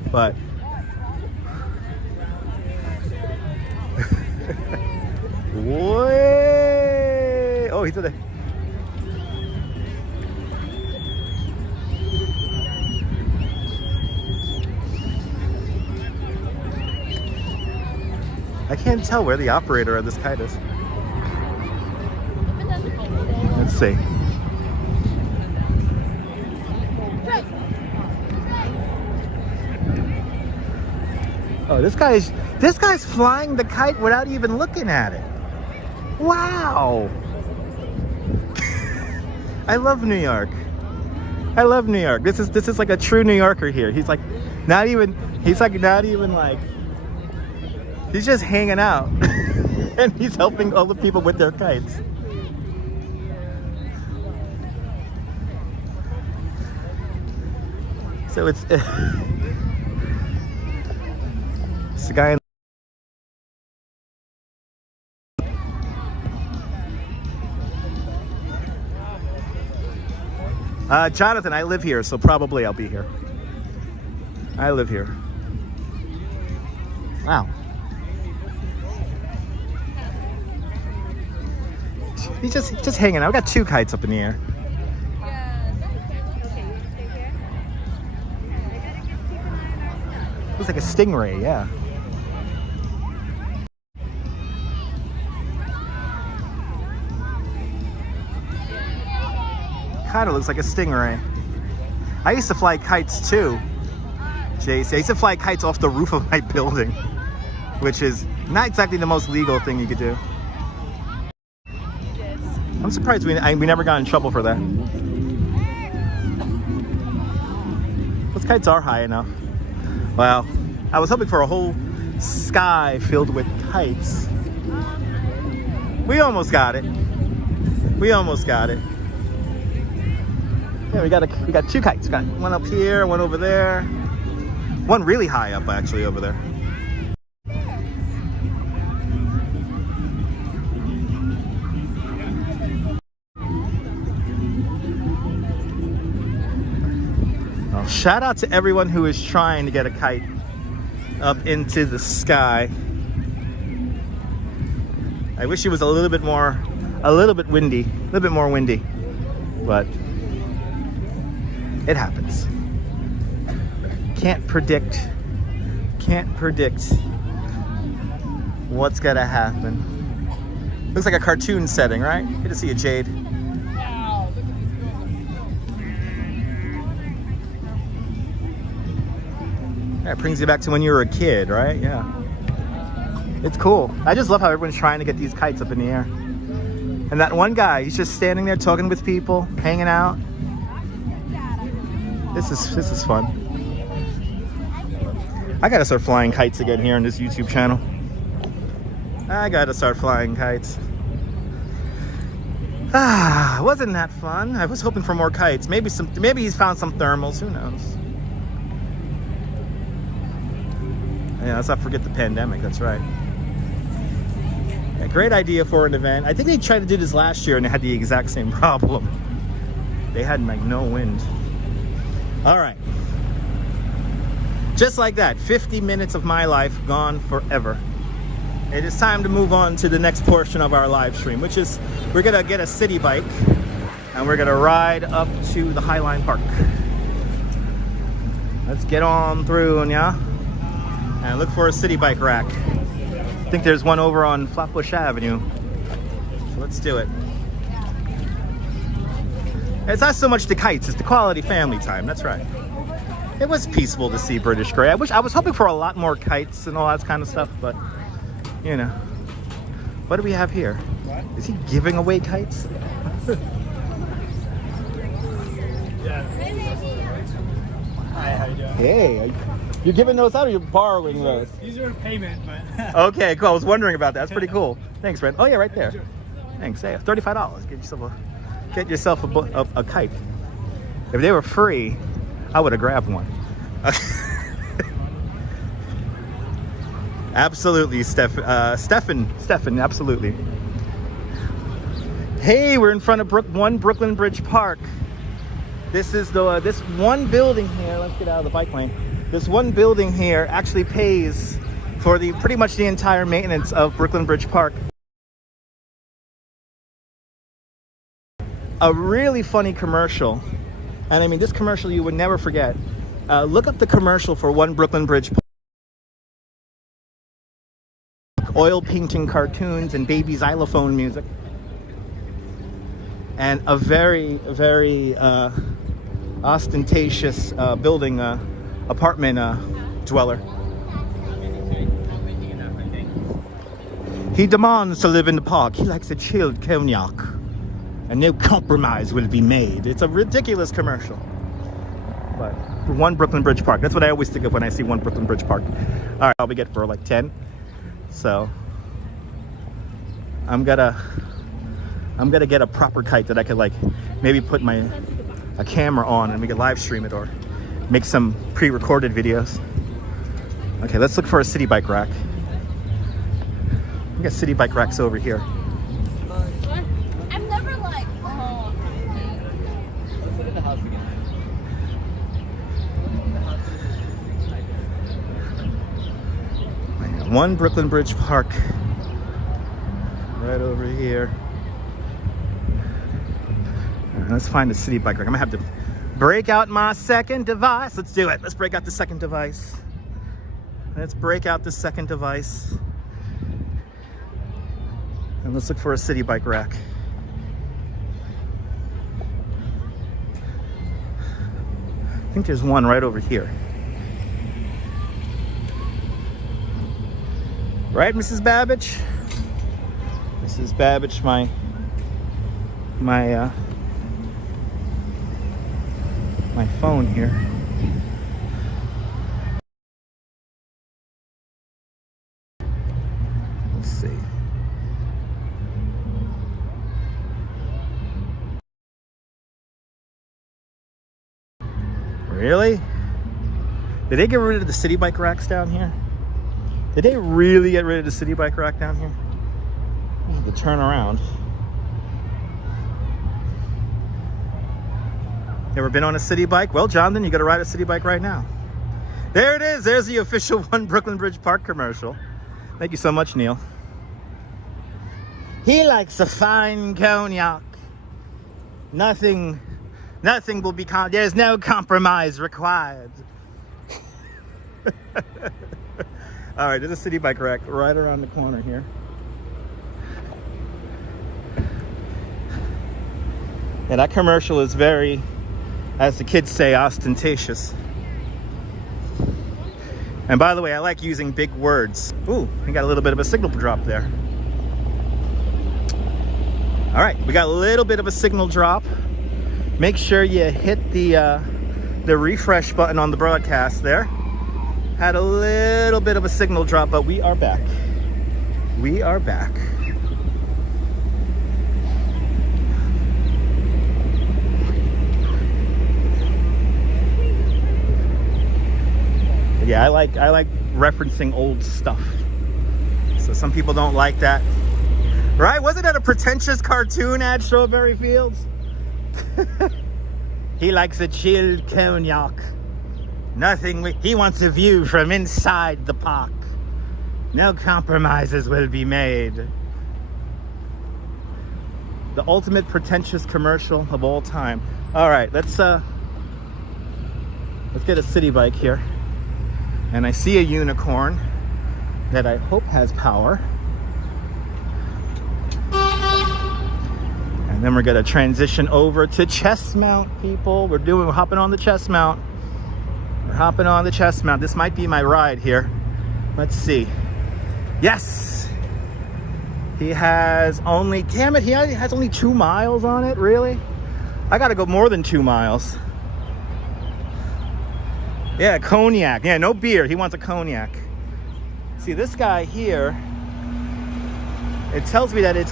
But way, oh, he's there. I can't tell where the operator of this kite is. Let's see. Oh, this guy's flying the kite without even looking at it. Wow. I love New York. I love New York. This is like a true New Yorker here. He's not even like, he's just hanging out. And he's helping all the people with their kites. So it's the guy in Jonathan, I live here, so probably I'll be here. I live here. Wow. He's just hanging out. We got two kites up in the air. Looks like a stingray, yeah. Kind of looks like a stingray. I used to fly kites too, JC. I used to fly kites off the roof of my building, which is not exactly the most legal thing you could do. I'm surprised we never got in trouble for that. Those kites are high enough. Wow, I was hoping for a whole sky filled with kites. We almost got it. We almost got it. Yeah, we got two kites. Got one up here, one over there. One really high up, actually, over there. Well, shout out to everyone who is trying to get a kite up into the sky. I wish it was a little bit windy, a little bit more windy, but it happens. Can't predict what's gonna happen. Looks like a cartoon setting, right? Good to see you, Jade. Yeah, it brings you back to when you were a kid, right? Yeah. It's cool. I just love how everyone's trying to get these kites up in the air. And that one guy, he's just standing there talking with people, hanging out. This is fun. I gotta start flying kites again here on this YouTube channel. I gotta start flying kites. Wasn't that fun? I was hoping for more kites. Maybe he's found some thermals, who knows? Yeah, let's not forget the pandemic, that's right. Yeah, great idea for an event. I think they tried to do this last year and they had the exact same problem. They had like no wind. All right. Just like that, 50 minutes of my life gone forever. It is time to move on to the next portion of our live stream, which is we're gonna get a city bike and we're gonna ride up to the Highline Park. Let's get on through, yeah? And look for a city bike rack. I think there's one over on Flatbush Avenue. So let's do it. It's not so much the kites, it's the quality family time, that's right. It was peaceful to see British Grey. I was hoping for a lot more kites and all that kind of stuff, but you know. What do we have here? What? Is he giving away kites? Yeah. Hi, how you doing? Hey, you're giving those out or you're borrowing those? These are payment, but... Okay, cool. I was wondering about that. That's pretty cool. Thanks, Red. Oh yeah, right there. Thanks. Hey, $35. Get yourself a kite. If they were free, I would have grabbed one. Absolutely, Stefan, absolutely. Hey, we're in front of Brooklyn Bridge Park. This is this one building here. Let's get out of the bike lane. This one building here actually pays for pretty much the entire maintenance of Brooklyn Bridge Park. A really funny commercial, and I mean this commercial you would never forget. Look up the commercial for One Brooklyn Bridge Park. Oil painting cartoons and baby xylophone music. And a very, very ostentatious building, apartment dweller. He demands to live in the park. He likes a chilled cognac. And no compromise will be made. It's a ridiculous commercial. But for One Brooklyn Bridge Park. That's what I always think of when I see One Brooklyn Bridge Park. All right, I'll be getting for like 10. So I'm gonna get a proper kite that I could like maybe put a camera on and we could live stream it or make some pre-recorded videos. Okay, let's look for a city bike rack. We got city bike racks over here. I'm never like, oh. Let's look at the house again. One Brooklyn Bridge Park. Right over here. Let's find a city bike rack. I'm gonna have to break out my second device. Let's do it. Let's break out the second device. Let's break out the second device. And let's look for a city bike rack. I think there's one right over here. Right, Mrs. Babbage? Mrs. Babbage, my phone here. Really? Did they get rid of the city bike racks down here? Did they really get rid of the city bike rack down here? I have to turn around. Ever been on a city bike? Well, Jonathan, you got to ride a city bike right now. There it is. There's the official One Brooklyn Bridge Park commercial. Thank you so much, Neil. He likes a fine cognac. Nothing will be, there's no compromise required. All right, there's a city bike rack right around the corner here. And that commercial is very, as the kids say, ostentatious. And by the way, I like using big words. Ooh, we got a little bit of a signal drop there. All right, we got a little bit of a signal drop. Make sure you hit the refresh button on the broadcast there. Had a little bit of a signal drop, but we are back. We are back. Yeah, I like referencing old stuff. So some people don't like that. Right? Wasn't that a pretentious cartoon ad, Strawberry Fields? He likes a chilled cognac. He wants a view from inside the park. No compromises will be made. The ultimate pretentious commercial of all time. All right, let's get a city bike here. And I see a unicorn that I hope has power. And then we're gonna transition over to chest mount, people. We're hopping on the chest mount. We're hopping on the chest mount. This might be my ride here. Let's see. Yes! He has only, damn it, he has only 2 miles on it, really? I gotta go more than 2 miles. Yeah, cognac. Yeah, no beer. He wants a cognac. See, this guy here, it tells me that it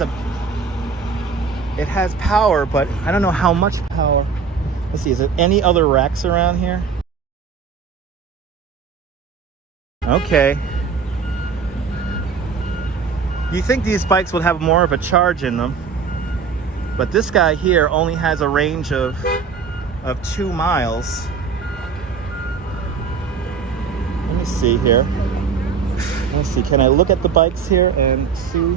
has power, but I don't know how much power. Let's see, is there any other racks around here? Okay. You think these bikes would have more of a charge in them, but this guy here only has a range of 2 miles. Let me see here. Let's see, can I look at the bikes here and see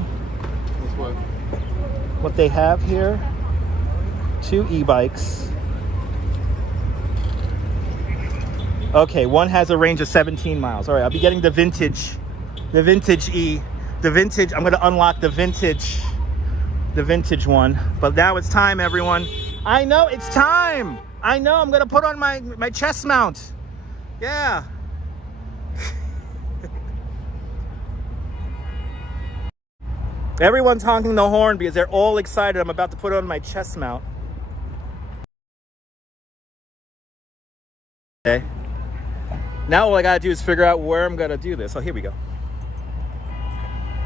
what they have here? 2 e-bikes. Okay, one has a range of 17 miles. All right, I'll be getting the vintage E. The vintage, I'm gonna unlock the vintage one. But now it's time, everyone. I know, it's time. I know, I'm gonna put on my chest mount. Yeah. Everyone's honking the horn because they're all excited. I'm about to put on my chest mount. Okay. Now all I gotta do is figure out where I'm gonna do this. Oh, here we go.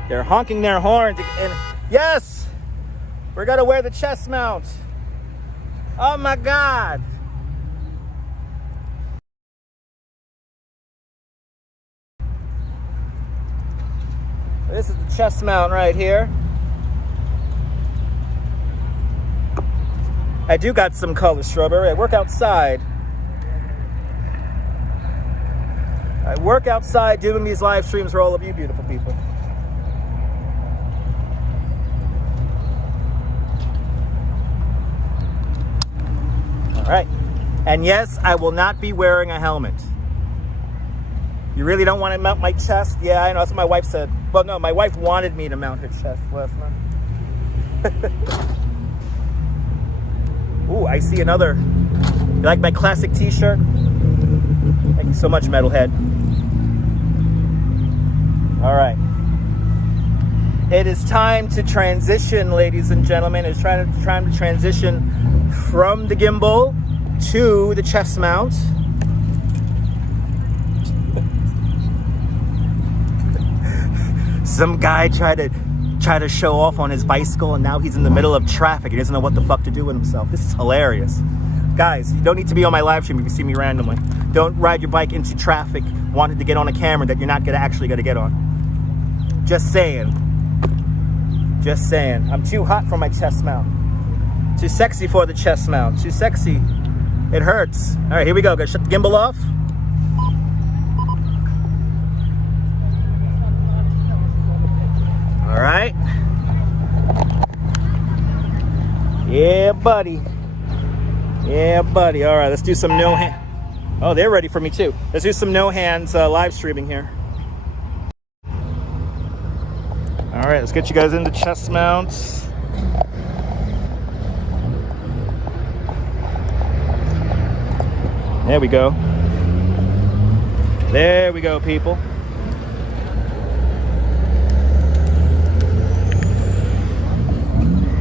They're honking their horns, and yes, we're gonna wear the chest mount. Oh my God. This is the chest mount right here. I do got some color, Strawberry. I work outside. I work outside doing these live streams for all of you beautiful people. All right. And yes, I will not be wearing a helmet. You really don't want to mount my chest? Yeah, I know. That's what my wife said. Well, no, my wife wanted me to mount her chest last night. Ooh, I see another. You like my classic t-shirt? Thank you so much, Metalhead. All right. It is time to transition, ladies and gentlemen. It's time to transition from the gimbal to the chest mount. Some guy tried to show off on his bicycle, and now he's in the middle of traffic. He doesn't know what the fuck to do with himself. This is hilarious. Guys, you don't need to be on my live stream if you see me randomly. Don't ride your bike into traffic wanting to get on a camera that you're not actually gonna get on. Just saying. Just saying. I'm too hot for my chest mount. Too sexy for the chest mount. Too sexy. It hurts. All right, here we go. Gonna shut the gimbal off. All right. Yeah, buddy. Yeah, buddy. All right, let's do some no hand. Oh, they're ready for me too. Let's do some no hands live streaming here. All right, let's get you guys into chest mounts. There we go. There we go, people.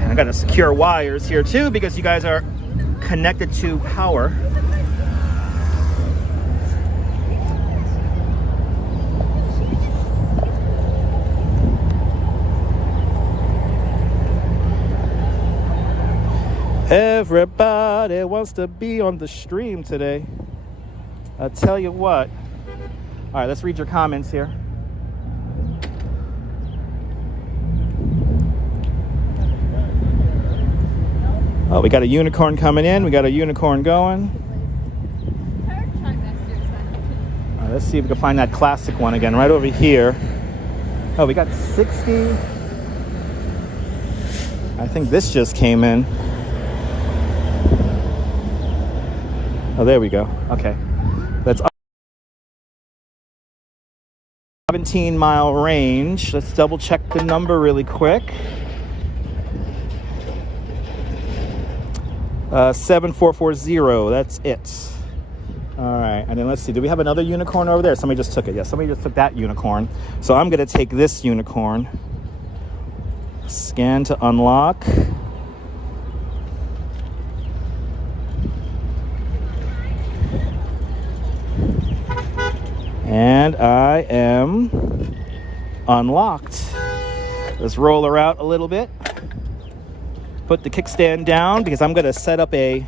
I gotta secure wires here too because you guys are connected to power. Everybody wants to be on the stream today. I'll tell you what. All right, let's read your comments here. Oh, we got a unicorn coming in. We got a unicorn going. All right, let's see if we can find that classic one again right over here. Oh, we got 60. I think this just came in. Oh, there we go. Okay. That's 17-mile range. Let's double check the number really quick. 7440. That's it. All right. And then let's see. Do we have another unicorn over there? Somebody just took it. Yeah, somebody just took that unicorn. So I'm going to take this unicorn. Scan to unlock. And I am unlocked. Let's roll her out a little bit. Put the kickstand down because I'm going to set up a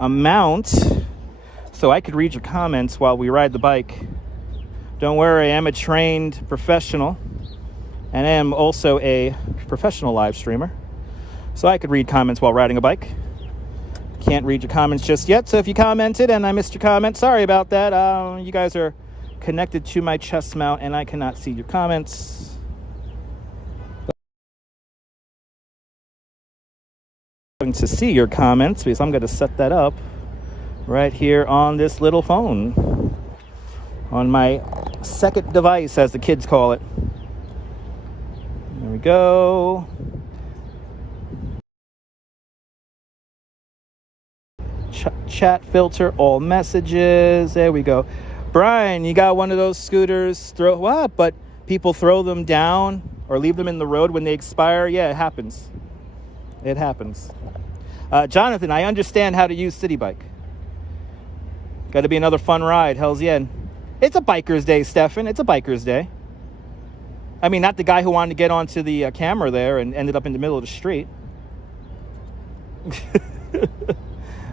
mount so I could read your comments while we ride the bike. Don't worry, I am a trained professional and I am also a professional live streamer. So I could read comments while riding a bike. Can't read your comments just yet, so if you commented and I missed your comment, sorry about that. You guys are connected to my chest mount and I cannot see your comments. I'm going to see your comments because I'm going to set that up right here on this little phone. On my second device, as the kids call it. There we go. Chat filter all messages. There we go. Brian, you got one of those scooters? But people throw them down or leave them in the road when they expire. Yeah, it happens. It happens. Jonathan, I understand how to use City Bike. Got to be another fun ride. Hell's yeah. It's a biker's day, Stefan. It's a biker's day. I mean, not the guy who wanted to get onto the camera there and ended up in the middle of the street.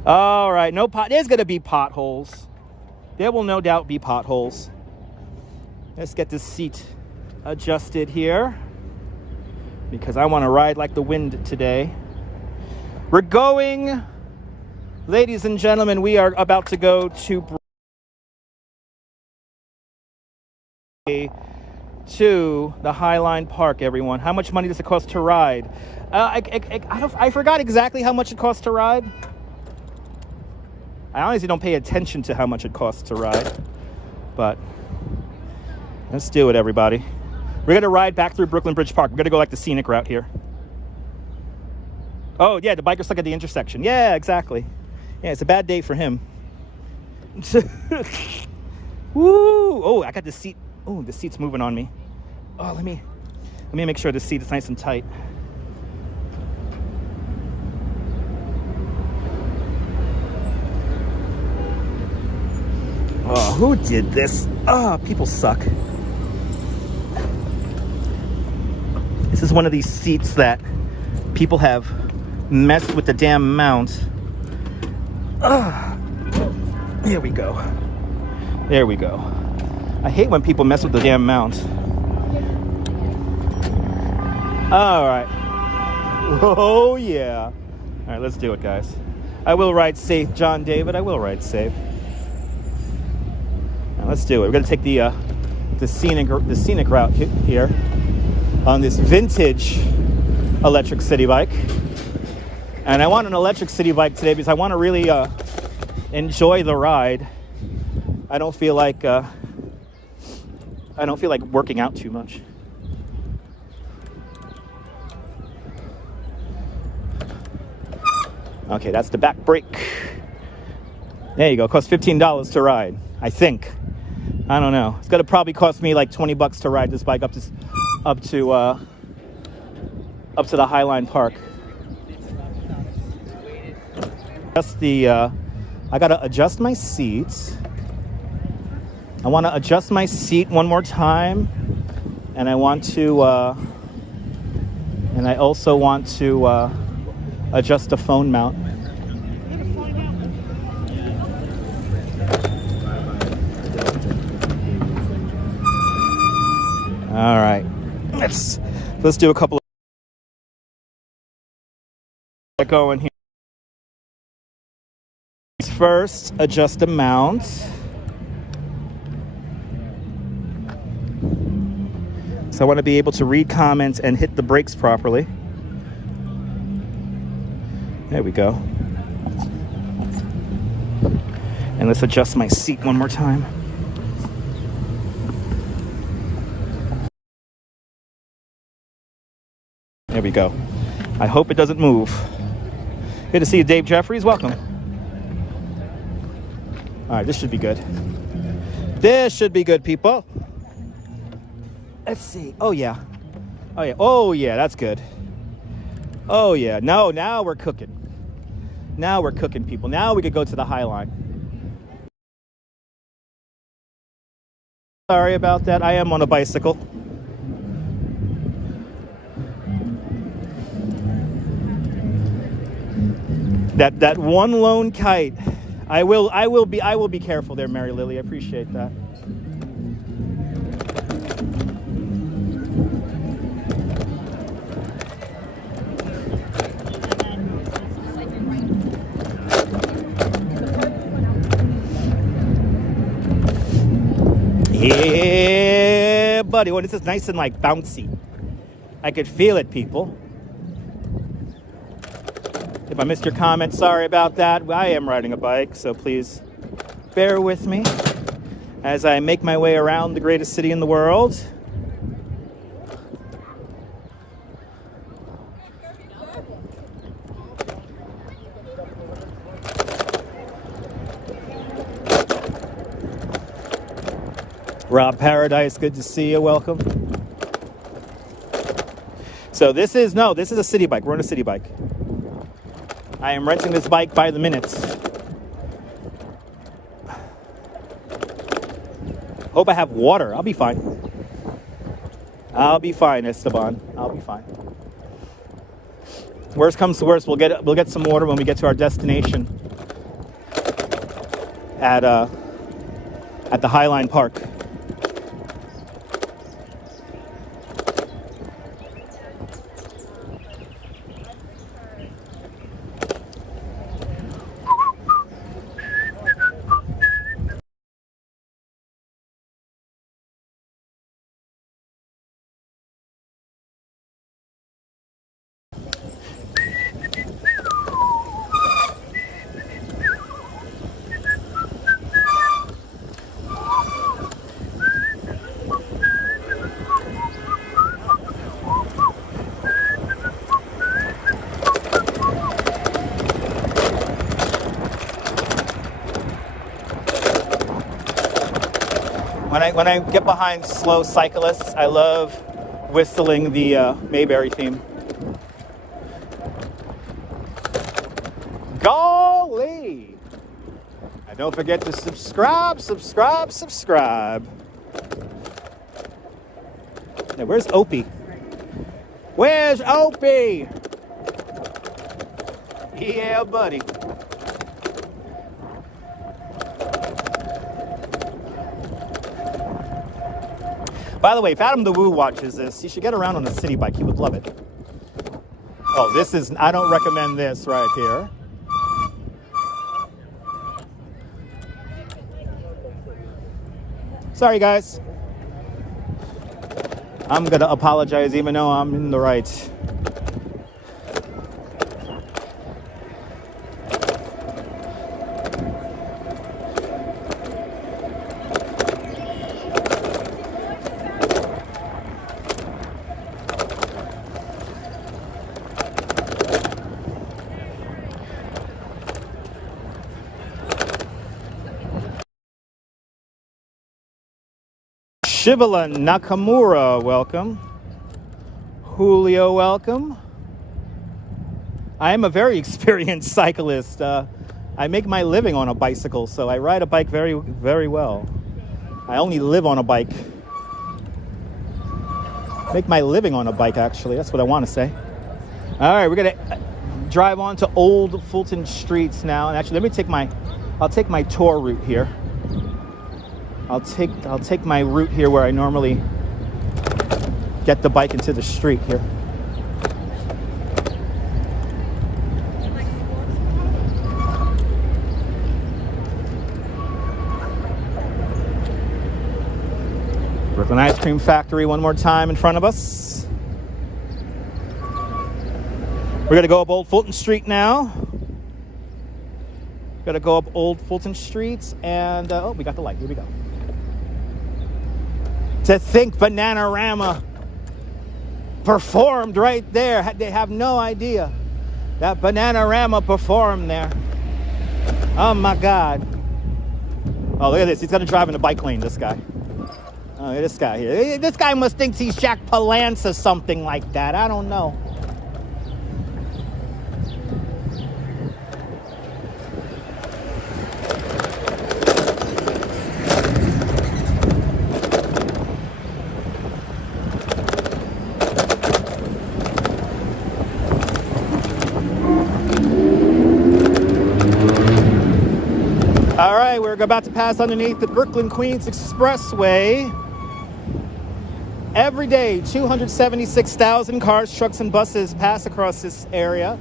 All right, there's going to be potholes. There will no doubt be potholes. Let's get this seat adjusted here because I want to ride like the wind today. We're going, ladies and gentlemen, we are about to go to the Highline Park, everyone. How much money does it cost to ride? I forgot exactly how much it costs to ride. I honestly don't pay attention to how much it costs to ride, but let's do it, everybody. We're going to ride back through Brooklyn Bridge Park. We're going to go like the scenic route here. Oh, yeah, the biker's stuck at the intersection. Yeah, exactly. Yeah, it's a bad day for him. Woo! Oh, I got the seat. Oh, the seat's moving on me. Oh, let me make sure the seat is nice and tight. Oh, who did this? Oh, people suck. This is one of these seats that people have messed with the damn mount. Here we go. There we go. I hate when people mess with the damn mount. All right. Oh, yeah. All right, let's do it, guys. I will ride safe, John David. I will ride safe. Now, let's do it. We're going to take the scenic route here on this vintage electric city bike. And I want an electric city bike today because I want to really enjoy the ride. I don't feel like working out too much. Okay, that's the back brake. There you go. Costs $15 to ride, I think. I don't know. It's gonna probably cost me like $20 to ride this bike up to the Highline Park. Just I gotta adjust my seats. I want to adjust my seat one more time, and I also want to adjust the phone mount. All right, let's do a couple of going here. First, adjust the mount. So I want to be able to read comments and hit the brakes properly. There we go. And let's adjust my seat one more time. There we go. I hope it doesn't move. Good to see you, Dave Jeffries. Welcome. All right, this should be good. This should be good, people. Let's see. Oh, yeah. Oh, yeah. Oh, yeah. That's good. Oh, yeah. No, now we're cooking. Now we're cooking, people. Now we could go to the Highline. Sorry about that. I am on a bicycle. That one lone kite. I will be careful there, Mary Lily. I appreciate that. Yeah, buddy. Well, this is nice and like bouncy. I could feel it, people. If I missed your comment, sorry about that. I am riding a bike, so please bear with me as I make my way around the greatest city in the world. Rob Paradise, good to see you. Welcome. So this is a city bike. We're on a city bike. I am renting this bike by the minute. Hope I have water. I'll be fine. I'll be fine, Esteban. I'll be fine. Worst comes to worst, we'll get some water when we get to our destination at the Highline Park. When I get behind slow cyclists, I love whistling the Mayberry theme. Golly! And don't forget to subscribe. Now, where's Opie? Where's Opie? Yeah, buddy. By the way, if Adam the Woo watches this, he should get around on a city bike. He would love it. Oh, this is, I don't recommend this right here. Sorry, guys. I'm gonna apologize even though I'm in the right. Shivala Nakamura, welcome. Julio, welcome. I am a very experienced cyclist. I make my living on a bicycle, so I ride a bike very, very well. I only live on a bike. Make my living on a bike, actually. That's what I want to say. All right, we're gonna drive on to Old Fulton Streets now. And actually, I'll take my tour route here. I'll take my route here where I normally get the bike into the street here. Brooklyn Ice Cream Factory one more time in front of us. We're gonna go up Old Fulton Street now. Gotta go up Old Fulton Street and, oh, we got the light, here we go. To think Bananarama performed right there. They have no idea that Bananarama performed there. Oh my God. Oh, look at this. He's gonna drive in the bike lane, this guy. Oh, look at this guy here. This guy must think he's Jack Palance or something like that. I don't know. All right, we're about to pass underneath the Brooklyn Queens Expressway. Every day, 276,000 cars, trucks, and buses pass across this area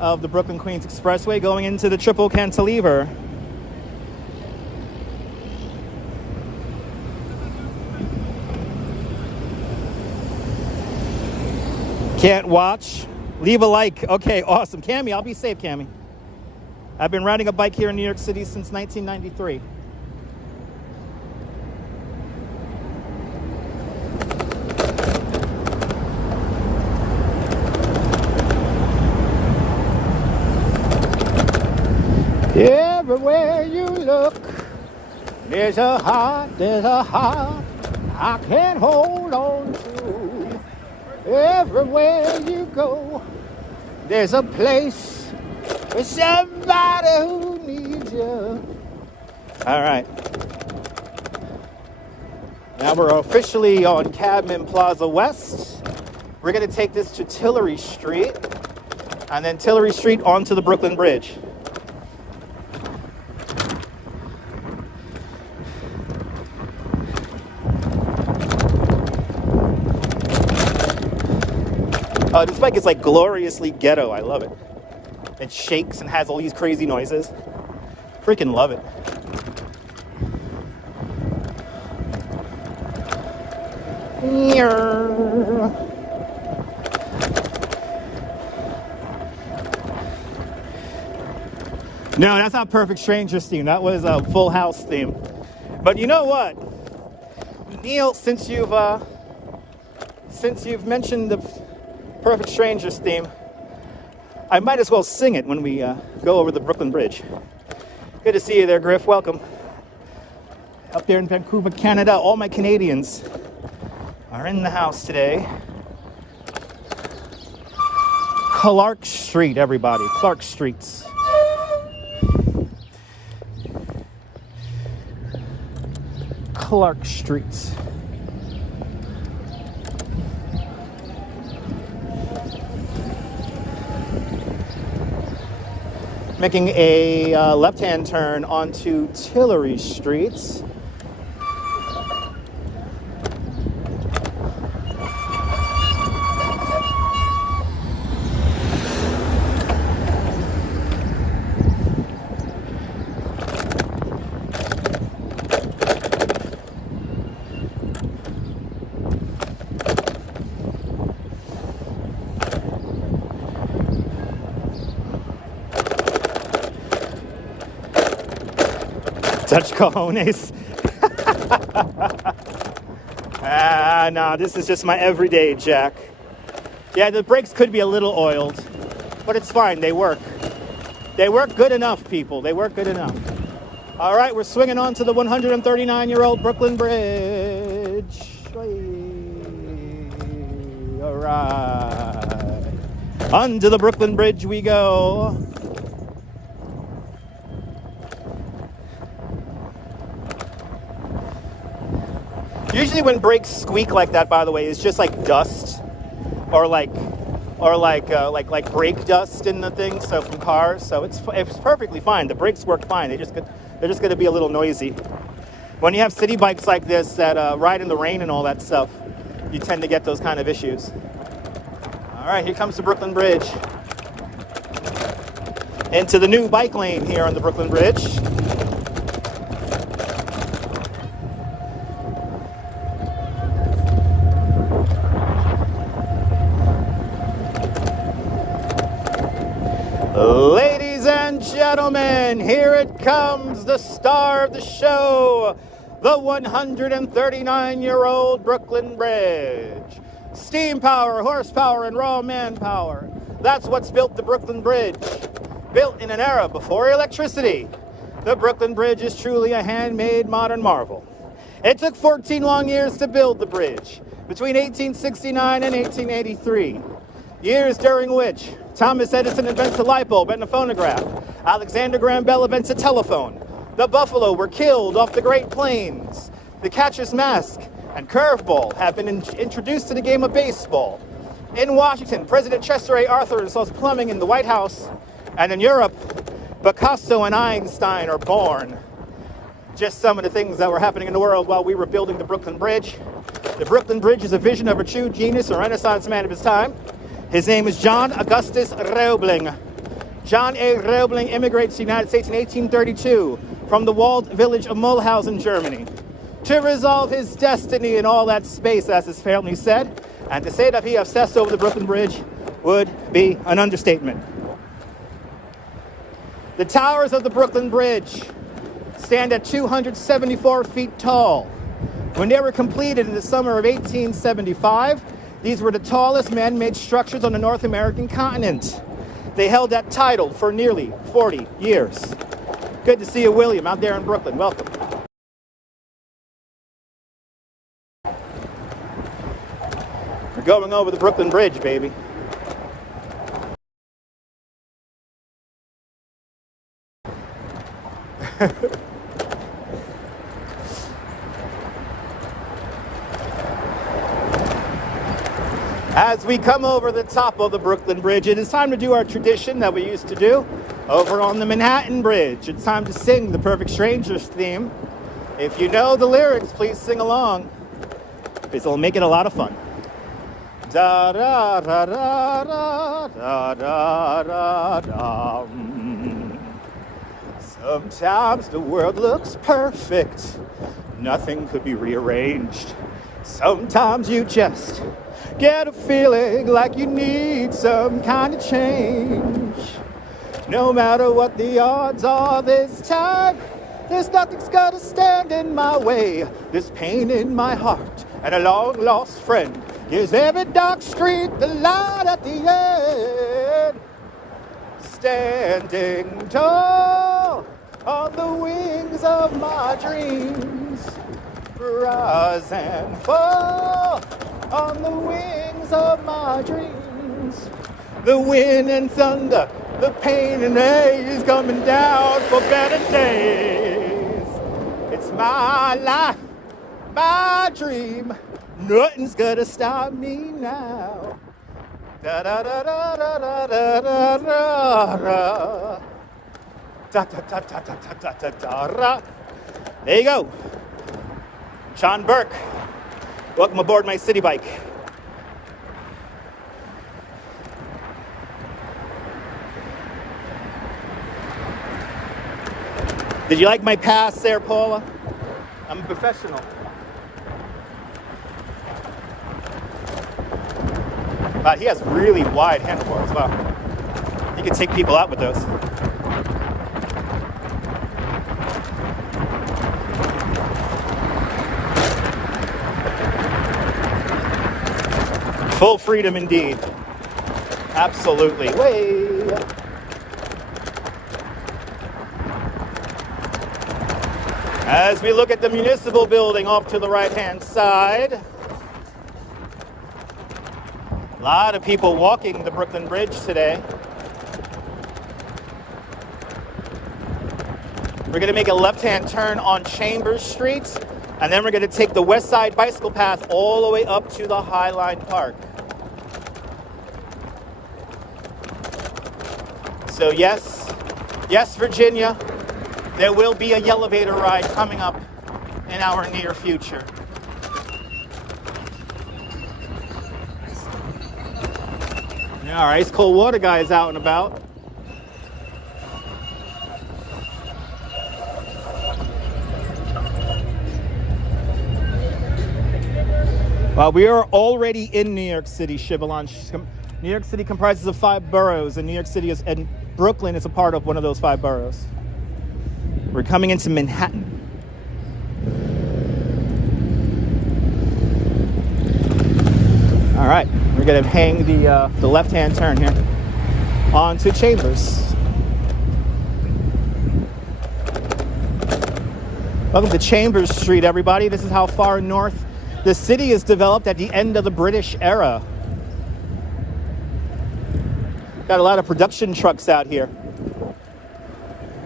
of the Brooklyn Queens Expressway going into the Triple Cantilever. Can't watch? Leave a like. Okay, awesome. Cammie, I'll be safe, Cammie. I've been riding a bike here in New York City since 1993. Everywhere you look, there's a heart I can't hold on to. Everywhere you go, there's a place for somebody who needs you. All right. Now we're officially on Cadman Plaza West. We're going to take this to Tillery Street, and then Tillery Street onto the Brooklyn Bridge. This bike is like gloriously ghetto. I love it. It shakes and has all these crazy noises. Freaking love it. No, that's not Perfect Strangers theme. That was a Full House theme. But you know what, Neil, since you've mentioned the Perfect Strangers theme, I might as well sing it when we go over the Brooklyn Bridge. Good to see you there, Griff. Welcome. Up there in Vancouver, Canada. All my Canadians are in the house today. Clark Street, everybody. Clark Streets. Clark Street. Making a left-hand turn onto Tillery Street. Touch cojones. No, this is just my everyday jack. Yeah, the brakes could be a little oiled, but it's fine. They work. They work good enough, people. They work good enough. All right, we're swinging on to the 139-year-old Brooklyn Bridge. All right. Under the Brooklyn Bridge we go. Usually when brakes squeak like that, by the way, it's just like dust or like brake dust in the thing, so from cars. So it's perfectly fine. The brakes work fine. They're just going to be a little noisy. When you have city bikes like this that ride in the rain and all that stuff, you tend to get those kind of issues. All right, here comes the Brooklyn Bridge. Into the new bike lane here on the Brooklyn Bridge. Ladies and gentlemen, here it comes, the star of the show, the 139-year-old Brooklyn Bridge. Steam power, horsepower, and raw manpower. That's what's built the Brooklyn Bridge. Built in an era before electricity, the Brooklyn Bridge is truly a handmade modern marvel. It took 14 long years to build the bridge, between 1869 and 1883. Years during which Thomas Edison invents the light bulb and the phonograph. Alexander Graham Bell invents a telephone. The buffalo were killed off the Great Plains. The catcher's mask and curveball have been introduced to the game of baseball. In Washington, President Chester A. Arthur installs plumbing in the White House. And in Europe, Picasso and Einstein are born. Just some of the things that were happening in the world while we were building the Brooklyn Bridge. The Brooklyn Bridge is a vision of a true genius, a Renaissance man of his time. His name is John Augustus Roebling. John A. Roebling immigrates to the United States in 1832 from the walled village of Mulhausen, Germany, to resolve his destiny in all that space, as his family said. And to say that he obsessed over the Brooklyn Bridge would be an understatement. The towers of the Brooklyn Bridge stand at 274 feet tall. When they were completed in the summer of 1875, these were the tallest man-made structures on the North American continent. They held that title for nearly 40 years. Good to see you, William, out there in Brooklyn. Welcome. We're going over the Brooklyn Bridge, baby. As we come over the top of the Brooklyn Bridge, it is time to do our tradition that we used to do over on the Manhattan Bridge. It's time to sing the Perfect Strangers theme. If you know the lyrics, please sing along, because it'll make it a lot of fun. Da da da da da da da da da. Sometimes the world looks perfect. Nothing could be rearranged. Sometimes you just get a feeling like you need some kind of change. No matter what the odds are this time, there's nothing's gonna stand in my way. This pain in my heart and a long lost friend gives every dark street the light at the end. Standing tall on the wings of my dreams, rise and fall on the wings of my dreams. The wind and thunder, the pain and haze coming down for better days. It's my life, my dream. Nothing's gonna stop me now. Da da da da da da da da da da da da da da da da. There you go. Sean Burke. Welcome aboard my city bike. Did you like my pass there, Paula? I'm a professional. He has really wide handlebars. Wow. You can take people out with those. Full freedom indeed. Absolutely. Way. As we look at the municipal building off to the right-hand side. A lot of people walking the Brooklyn Bridge today. We're going to make a left-hand turn on Chambers Street, and then we're going to take the West Side bicycle path all the way up to the Highline Park. So yes, Virginia, there will be a elevator ride coming up in our near future. Yeah, our ice cold water guy is out and about. We are already in New York City, Chevalon. New York City comprises of 5 boroughs, and Brooklyn is a part of one of those 5 boroughs. We're coming into Manhattan. All right, we're gonna hang the left-hand turn here onto Chambers. Welcome to Chambers Street, everybody. This is how far north the city is developed at the end of the British era. Got a lot of production trucks out here.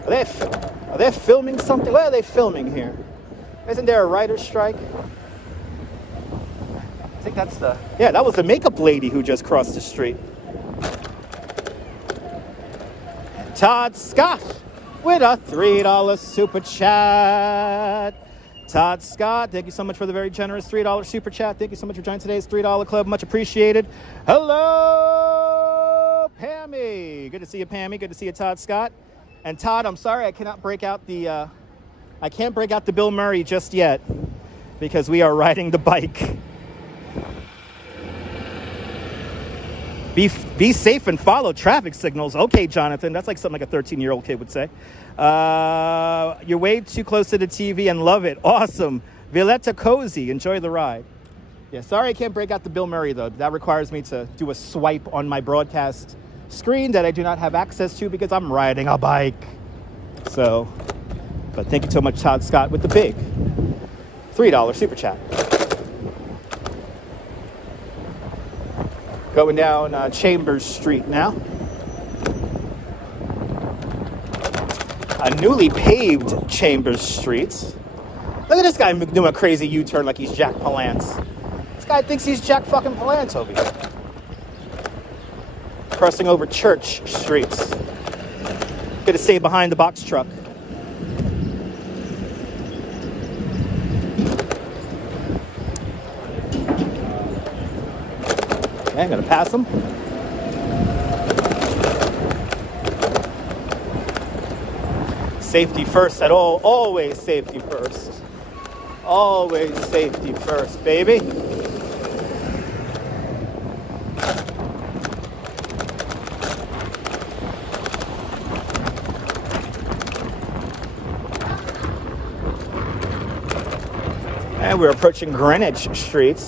Are they filming something? What are they filming here? Isn't there a writer's strike? I think that's that was the makeup lady who just crossed the street. Todd Scott with a $3 super chat. Todd Scott, thank you so much for the very generous $3 super chat. Thank you so much for joining today's $3 club. Much appreciated. Hello, Pammy. Good to see you, Pammy. Good to see you, Todd Scott. And Todd, I'm sorry I cannot break out the Bill Murray just yet because we are riding the bike. Be safe and follow traffic signals. Okay, Jonathan, that's like something like a 13-year-old kid would say. You're way too close to the TV and love it. Awesome. Violetta Cozy, enjoy the ride. Yeah, sorry I can't break out the Bill Murray, though. That requires me to do a swipe on my broadcast screen that I do not have access to because I'm riding a bike. So, but thank you so much, Todd Scott, with the big $3 super chat. Going down Chambers Street now. A newly paved Chambers Street. Look at this guy doing a crazy U-turn like he's Jack Palance. This guy thinks he's Jack fucking Palance over here. Crossing over Church Street. Gonna stay behind the box truck. Okay, I'm gonna pass him. Safety first at all. Always safety first. Always safety first, baby. And we're approaching Greenwich Street.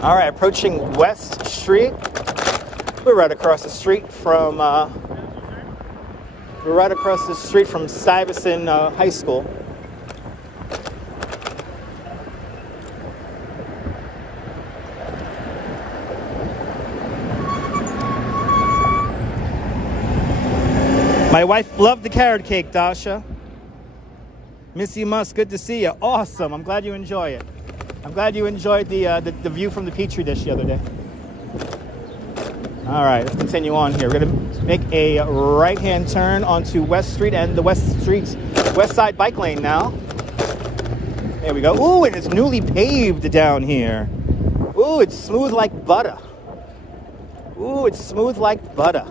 All right, approaching West Street. We're right across the street from Stuyvesant High School. My wife loved the carrot cake, Dasha. Missy Musk, good to see you. Awesome. I'm glad you enjoy it. I'm glad you enjoyed the view from the Petri dish the other day. All right, let's continue on here. We're going to make a right-hand turn onto West Street and the West Side bike lane now. There we go. Ooh, and it's newly paved down here. Ooh, it's smooth like butter. Ooh, it's smooth like butter.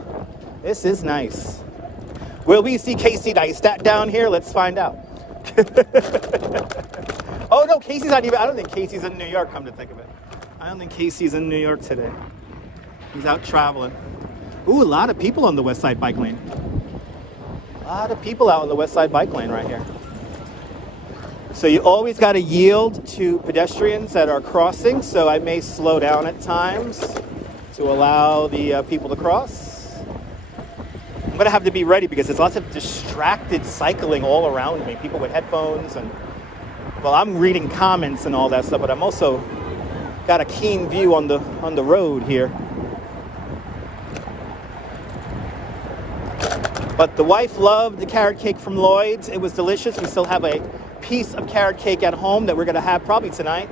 This is nice. Will we see Casey Neistat down here? Let's find out. Oh no, Casey's not even, I don't think Casey's in New York, come to think of it. I don't think Casey's in New York today. He's out traveling. Ooh, a lot of people on the West Side bike lane. A lot of people out on the West Side bike lane right here. So you always got to yield to pedestrians that are crossing, so I may slow down at times to allow the people to cross. I'm going to have to be ready because there's lots of distracted cycling all around me. People with headphones and, well, I'm reading comments and all that stuff, but I'm also got a keen view on the road here. But the wife loved the carrot cake from Lloyd's. It was delicious. We still have a piece of carrot cake at home that we're going to have probably tonight.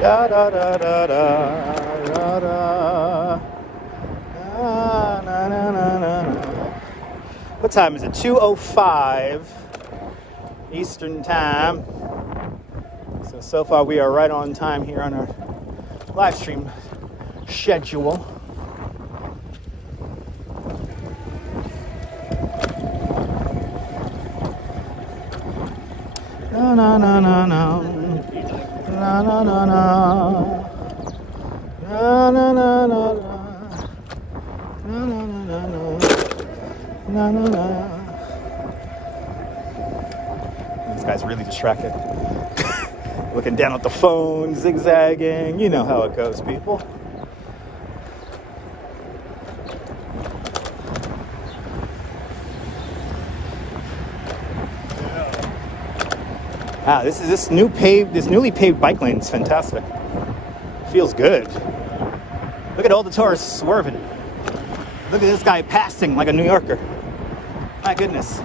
Da da da da da da da. Na, na, na, na, na. What time is it? 2:05 Eastern Time. So far we are right on time here on our live stream schedule. No, no, no, no, no. Na na na na na na na na na na na na. This guy's really distracted. Looking down at the phone, zigzagging. You know how it goes, people. Ah, this newly paved bike lane is fantastic. Feels good. Look at all the tourists swerving. Look at this guy passing like a New Yorker. My goodness.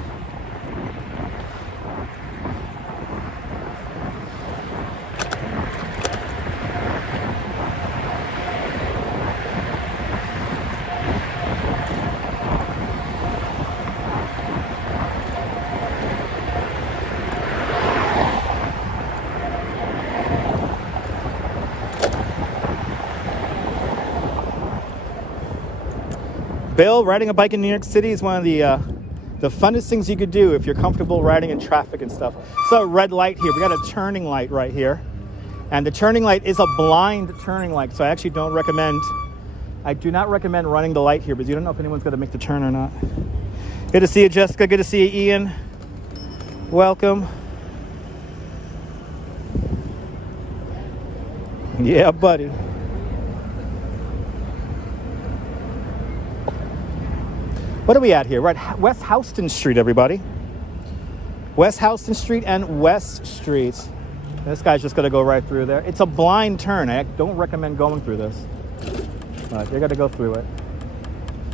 Bill, riding a bike in New York City is one of the funnest things you could do if you're comfortable riding in traffic and stuff. So red light here. We got a turning light right here. And the turning light is a blind turning light. So I actually do not recommend running the light here because you don't know if anyone's going to make the turn or not. Good to see you, Jessica. Good to see you, Ian. Welcome. Yeah, buddy. What are we at here? We're at West Houston Street, everybody. West Houston Street and West Street. This guy's just going to go right through there. It's a blind turn. I don't recommend going through this. But you're going to go through it.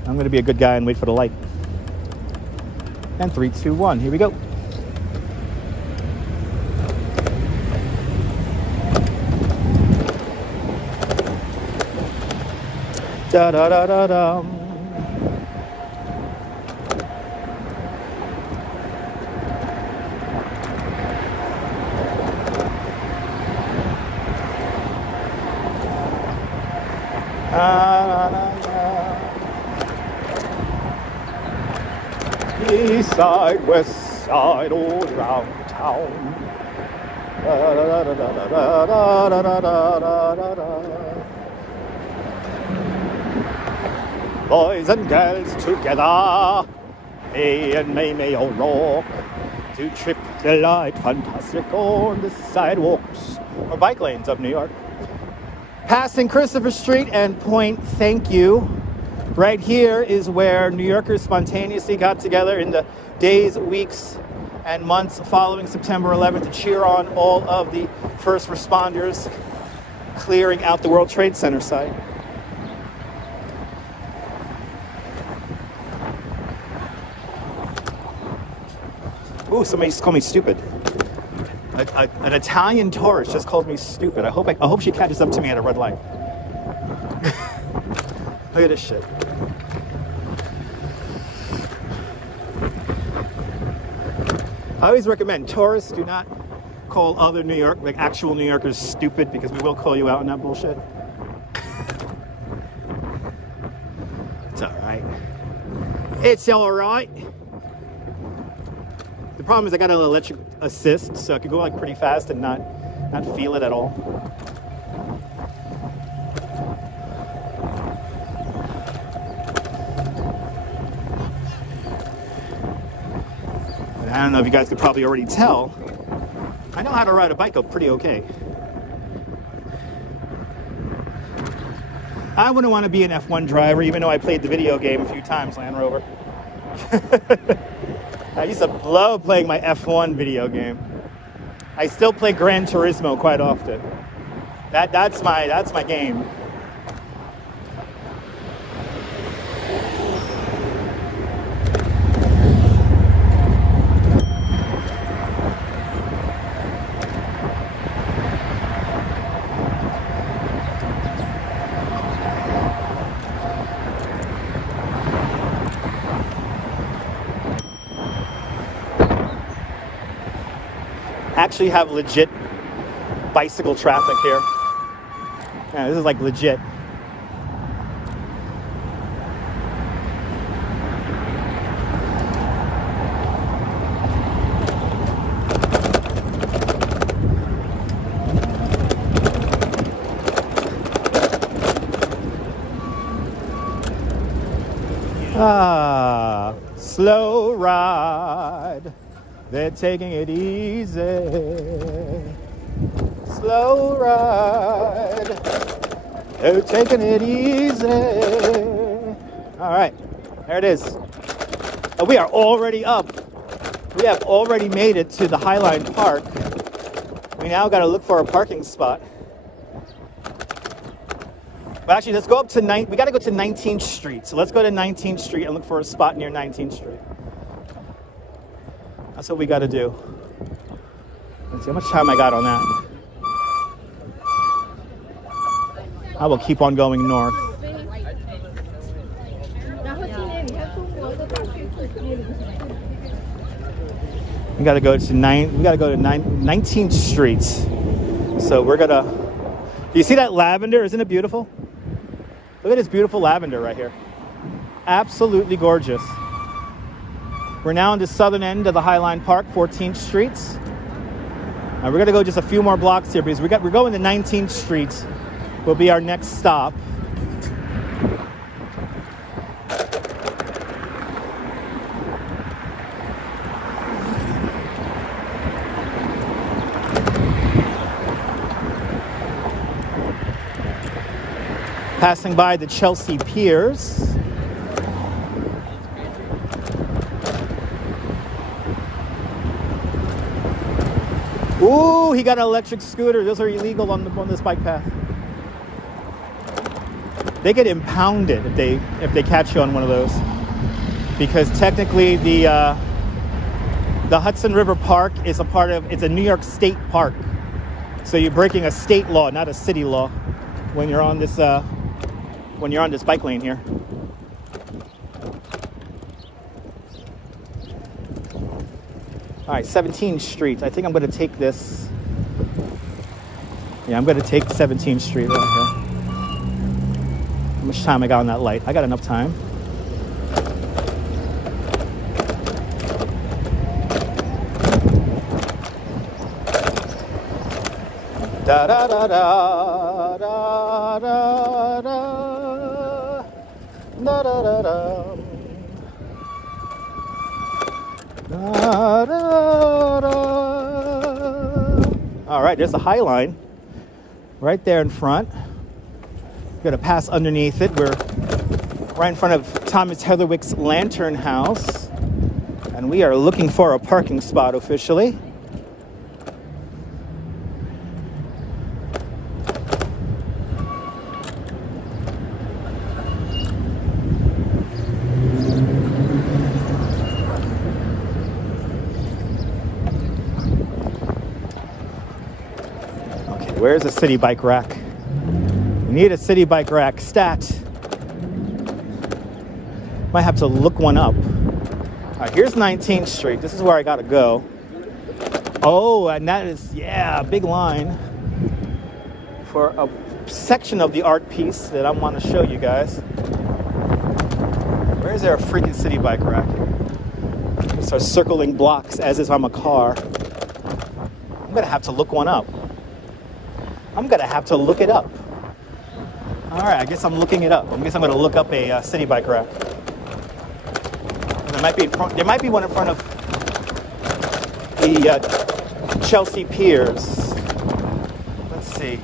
I'm going to be a good guy and wait for the light. And 3, 2, 1. Here we go. Da da da da da. East side, west side, all around town. Boys and girls together, May and May all rock. To trip, delight, fantastic on the sidewalks or bike lanes of New York. Passing Christopher Street and Point, thank you. Right here is where New Yorkers spontaneously got together in the days, weeks, and months following September 11th to cheer on all of the first responders clearing out the World Trade Center site. Ooh, somebody just called me stupid. An Italian tourist just called me stupid. I hope she catches up to me at a red light. Look at this shit. I always recommend tourists do not call other actual New Yorkers stupid, because we will call you out on that bullshit. It's all right. It's all right. The problem is I got an electric assist, so I could go like pretty fast and not feel it at all. I don't know if you guys could probably already tell, I know how to ride a bike pretty okay. I wouldn't want to be an F1 driver, even though I played the video game a few times, Land Rover. I used to love playing my F1 video game. I still play Gran Turismo quite often. That's my game. Actually have legit bicycle traffic here. Yeah, this is like legit. Ah, slow ride. They're taking it easy. Slow ride. They're taking it easy. All right, there it is. We are already up. We have already made it to the Highline Park. We now got to look for a parking spot. But actually, let's go up to we got to go to 19th Street. So let's go to 19th Street and look for a spot near 19th Street. That's what we got to do. Let's see how much time I got on that. I will keep on going north. We got to go to 19th Street. So we're gonna. Do you see that lavender? Isn't it beautiful? Look at this beautiful lavender right here. Absolutely gorgeous. We're now on the southern end of the Highline Park, 14th Street. We're going to go just a few more blocks here because we're going to 19th Street. Will be our next stop. Passing by the Chelsea Piers. Ooh, he got an electric scooter. Those are illegal on this bike path. They get impounded if they catch you on one of those, because technically the Hudson River Park is it's a New York State park, so you're breaking a state law, not a city law, when you're on this bike lane here. All right, 17th Street. I think I'm going to take this. Yeah, I'm going to take 17th Street right here. How much time I got on that light? I got enough time. Da da da da da da da da da da da. Da, da, da. All right, there's the High Line right there in front. We're gonna pass underneath it. We're right in front of Thomas Heatherwick's Lantern House, and we are looking for a parking spot officially. Where's a city bike rack? We need a city bike rack stat. Might have to look one up. All right, here's 19th Street. This is where I gotta go. Oh, and that is, yeah, a big line for a section of the art piece that I want to show you guys. Where is there a freaking city bike rack? I start circling blocks as if I'm a car. I'm gonna have to look one up. I'm gonna have to look it up. All right, I guess I'm looking it up. I guess I'm gonna look up a city bike rack. There might be one in front of the Chelsea Piers. Let's see.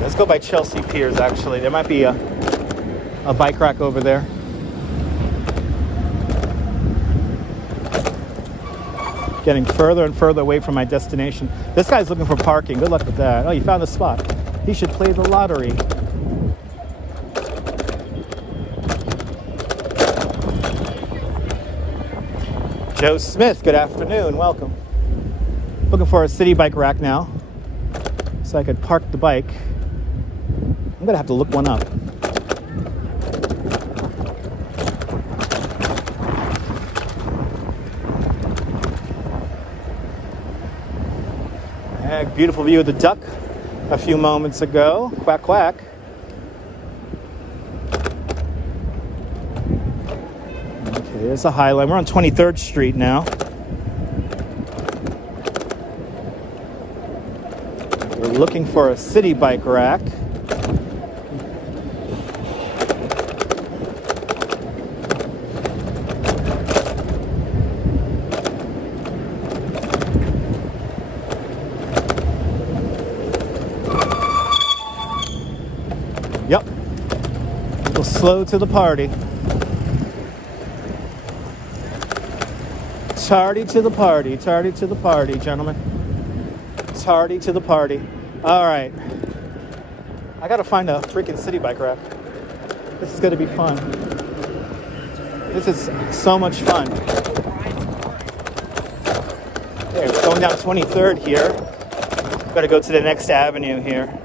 Let's go by Chelsea Piers, actually. There might be a bike rack over there. Getting further and further away from my destination. This guy's looking for parking. Good luck with that. Oh, you found a spot. He should play the lottery. Joe Smith, good afternoon. Welcome. Looking for a city bike rack now, so I could park the bike. I'm gonna have to look one up. Beautiful view of the duck a few moments ago. Quack, quack. Okay, there's a highline. We're on 23rd Street now. We're looking for a city bike rack. Yep. We'll slow to the party. Tardy to the party. Tardy to the party, gentlemen. Tardy to the party. All right. I gotta find a freaking city bike rack. This is gonna be fun. This is so much fun. Okay, we're going down 23rd here. Gotta go to the next avenue here.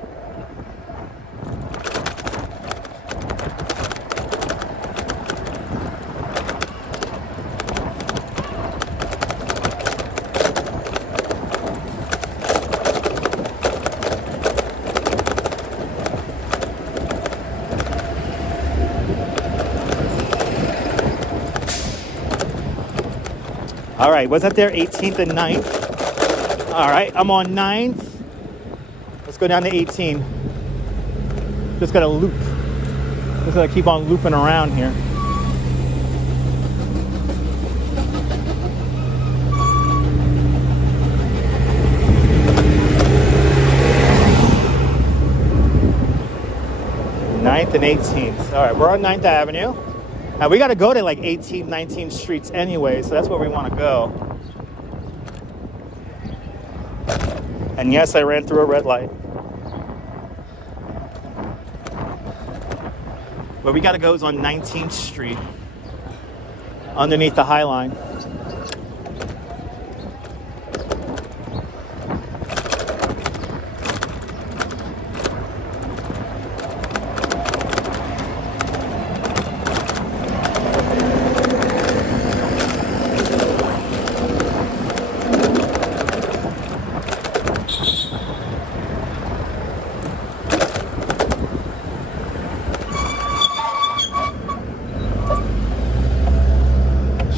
All right, was that there? 18th and 9th. All right, I'm on 9th. Let's go down to 18. Just gotta loop. Just gotta keep on looping around here. Ninth and 18th. All right, we're on 9th Avenue. Now we got to go to like 18th, 19th streets anyway, so that's where we want to go. And yes, I ran through a red light. Where we got to go is on 19th Street, underneath the High Line.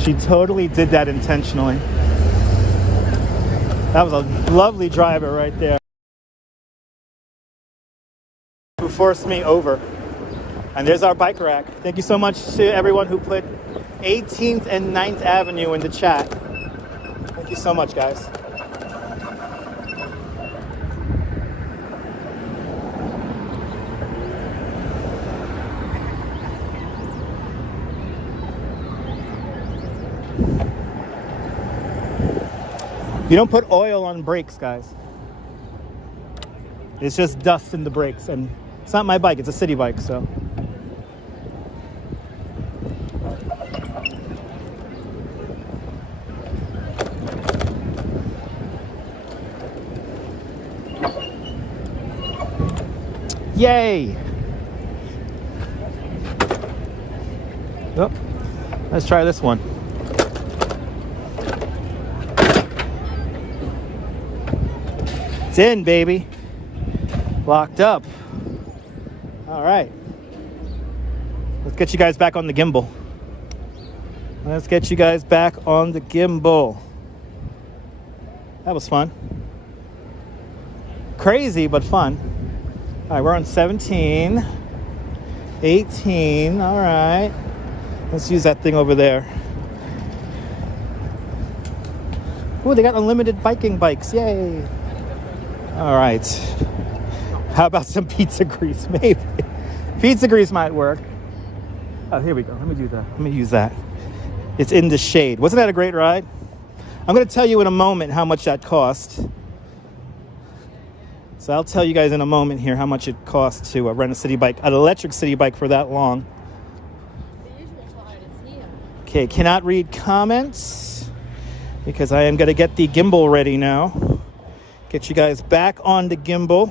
She totally did that intentionally. That was a lovely driver right there, who forced me over. And there's our bike rack. Thank you so much to everyone who put 18th and 9th Avenue in the chat. Thank you so much, guys. You don't put oil on brakes, guys. It's just dust in the brakes, and it's not my bike, it's a city bike, so. Yay! Oh, let's try this one. It's in, baby. Locked up. All right. Let's get you guys back on the gimbal. Let's get you guys back on the gimbal. That was fun. Crazy, but fun. All right, we're on 17, 18. All right. Let's use that thing over there. Oh, they got unlimited biking bikes. Yay. All right. How about some pizza grease? Maybe. Pizza grease might work. Oh, here we go. Let me do that. Let me use that. It's in the shade. Wasn't that a great ride? I'm going to tell you in a moment how much that cost. So I'll tell you guys in a moment here how much it costs to rent a city bike, an electric city bike for that long. The usual side is here. Okay, cannot read comments because I am going to get the gimbal ready now. Get you guys back on the gimbal.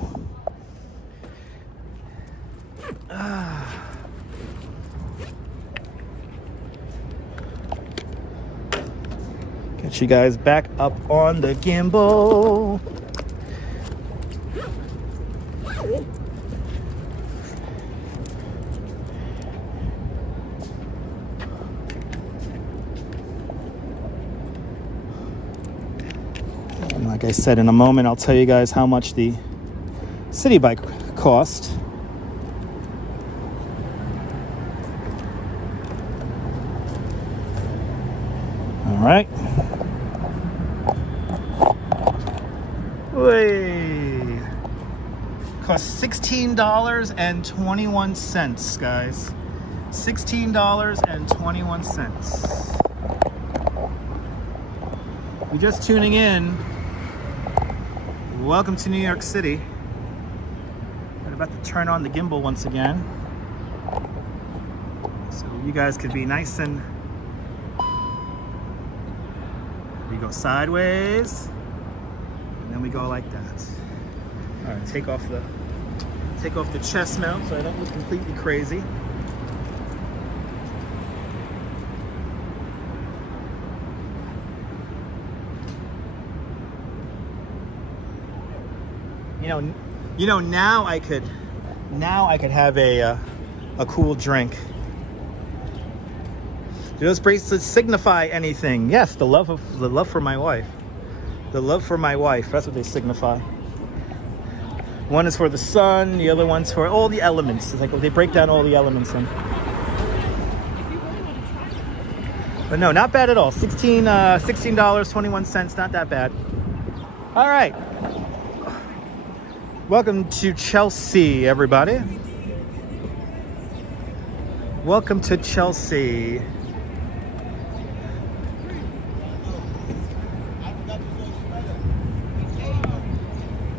Get you guys back up on the gimbal. And like I said, in a moment, I'll tell you guys how much the city bike cost. All right. Wait. Cost $16.21, guys. $16.21. You're just tuning in. Welcome to New York City. I'm about to turn on the gimbal once again, so you guys could be nice and. We go sideways, and then we go like that. All right, take off the chest mount so I don't look completely crazy. You know, now I could have a cool drink. Do those bracelets signify anything? Yes, the love for my wife. The love for my wife. That's what they signify. One is for the sun. The other one's for all the elements. It's like they break down all the elements in. But no, not bad at all. $16.21. Not that bad. All right. Welcome to Chelsea, everybody. Welcome to Chelsea.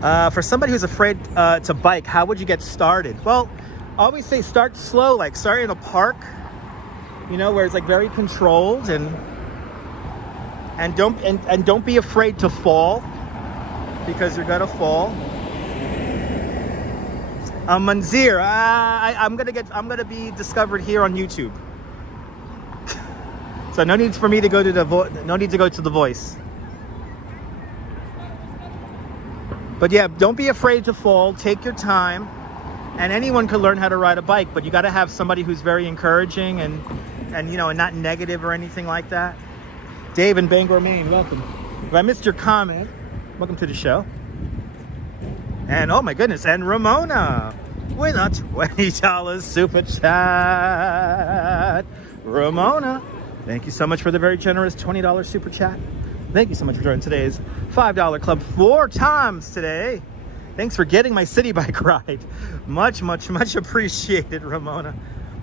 For somebody who's afraid to bike, how would you get started? Well, I always say start slow, like start in a park, you know, where it's like very controlled, and don't be afraid to fall, because you're gonna fall. Manzir, I'm gonna be discovered here on YouTube. So no need for me to go to the Voice. But yeah, don't be afraid to fall. Take your time, and anyone can learn how to ride a bike. But you got to have somebody who's very encouraging and you know, and not negative or anything like that. Dave in Bangor, Maine, welcome. If I missed your comment, welcome to the show. And oh my goodness, and Ramona with a $20 super chat. Ramona, thank you so much for the very generous $20 super chat. Thank you so much for joining today's $5 club 4 times today. Thanks for getting my city bike ride. Much, much, much appreciated, Ramona.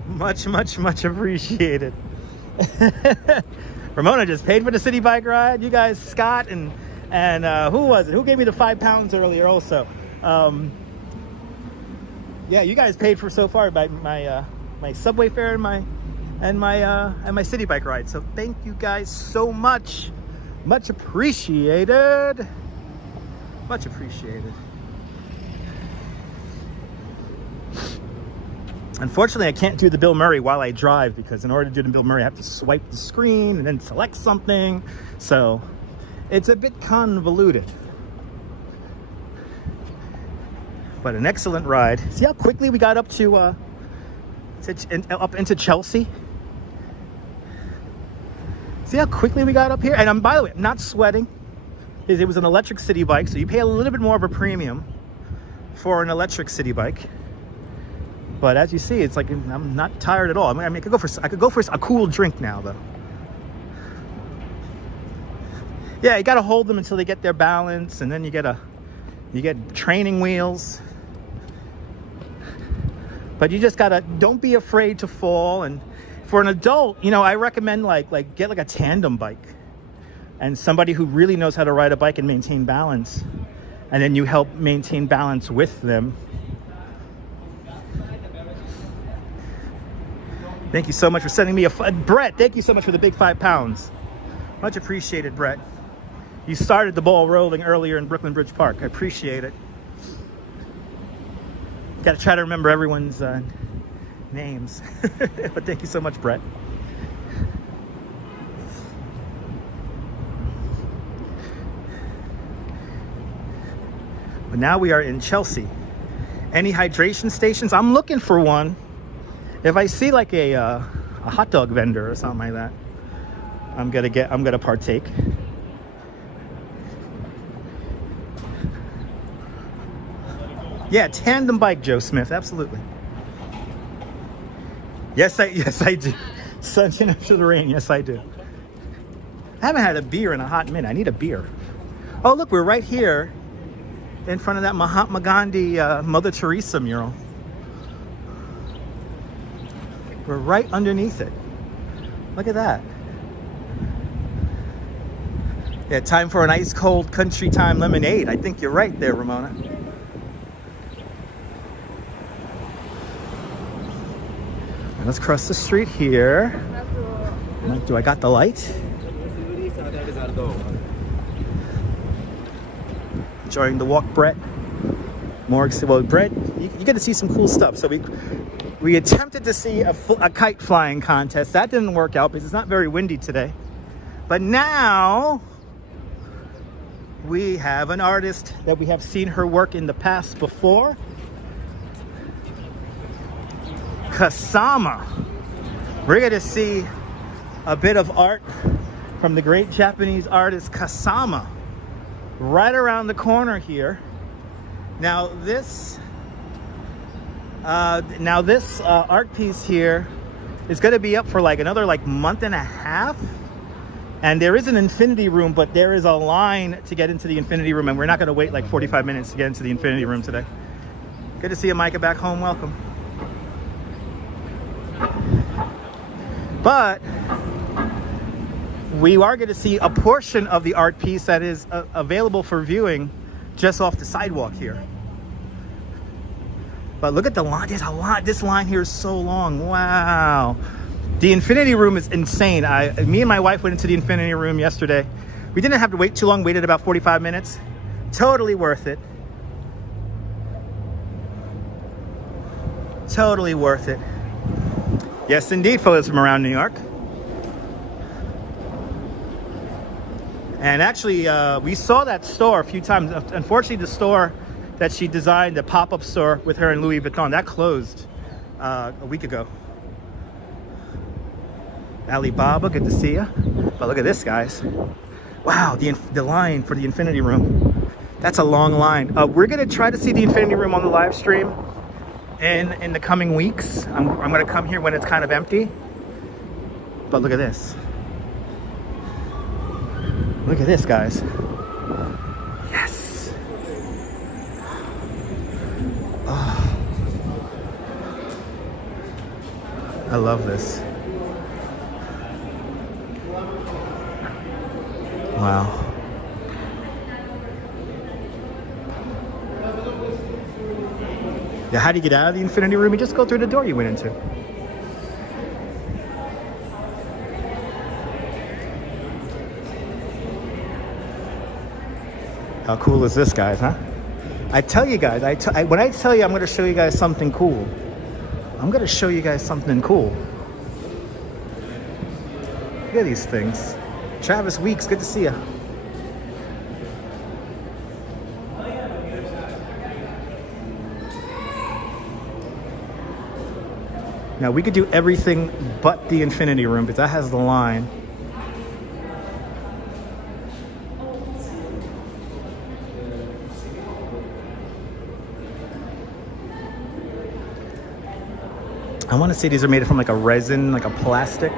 Much, much, much appreciated. Ramona just paid for the city bike ride. You guys, Scott and And who was it? Who gave me the £5 earlier also? Yeah, you guys paid for so far by my subway fare and my city bike ride. So thank you guys so much. Much appreciated. Much appreciated. Unfortunately, I can't do the Bill Murray while I drive, because in order to do the Bill Murray, I have to swipe the screen and then select something. So it's a bit convoluted. But an excellent ride. See how quickly we got up to up into Chelsea? See how quickly we got up here? And by the way, I'm not sweating. It was an electric city bike, so you pay a little bit more of a premium for an electric city bike. But as you see, it's like I'm not tired at all. I mean, I could go for a cool drink now, though. Yeah, you got to hold them until they get their balance, and then you get training wheels. But you just gotta, don't be afraid to fall. And for an adult, you know, I recommend get like a tandem bike, and somebody who really knows how to ride a bike and maintain balance, and then you help maintain balance with them. Thank you so much for sending me Brett, thank you so much for the big £5. Much appreciated, Brett. You started the ball rolling earlier in Brooklyn Bridge Park. I appreciate it. Got to try to remember everyone's names. But thank you so much, Brett. But now we are in Chelsea. Any hydration stations? I'm looking for one. If I see like a hot dog vendor or something like that, I'm gonna partake. Yeah, tandem bike, Joe Smith, absolutely. Yes, I do. Sunshine after the rain, yes, I do. I haven't had a beer in a hot minute. I need a beer. Oh, look, we're right here in front of that Mahatma Gandhi Mother Teresa mural. We're right underneath it. Look at that. Yeah, time for an ice cold country time lemonade. I think you're right there, Ramona. Let's cross the street here. Do I got the light? Enjoying the walk, Brett. Well, Brett, you get to see some cool stuff. So we attempted to see a kite flying contest. That didn't work out because it's not very windy today. But now we have an artist that we have seen her work in the past before. Kasama. We're going to see a bit of art from the great Japanese artist Kasama right around the corner here. Now this art piece here is going to be up for like another month and a half, and there is an infinity room, but there is a line to get into the infinity room, and we're not going to wait like 45 minutes to get into the infinity room today. Good to see you, Micah, back home. Welcome. But we are going to see a portion of the art piece that is available for viewing just off the sidewalk here. But look at the line. There's a lot. This line here is so long. Wow. The infinity room is insane. Me and my wife went into the infinity room yesterday. We didn't have to wait too long. Waited about 45 minutes. Totally worth it. Totally worth it. Yes, indeed, photos from around New York. And actually, we saw that store a few times. Unfortunately, the store that she designed, the pop-up store with her and Louis Vuitton, that closed a week ago. Alibaba, good to see you. But look at this, guys. Wow, the line for the infinity room. That's a long line. We're gonna try to see the infinity room on the live stream in the coming weeks. I'm gonna come here when it's kind of empty. But look at this. Look at this, guys. Yes. Oh. I love this. Wow. Yeah, how do you get out of the infinity room? You just go through the door you went into. How cool is this, guys, huh? I tell you guys, when I tell you I'm going to show you guys something cool, I'm going to show you guys something cool. Look at these things. Travis Weeks, good to see you. Now we could do everything but the infinity room because that has the line. I want to say these are made from like a resin, like a plastic,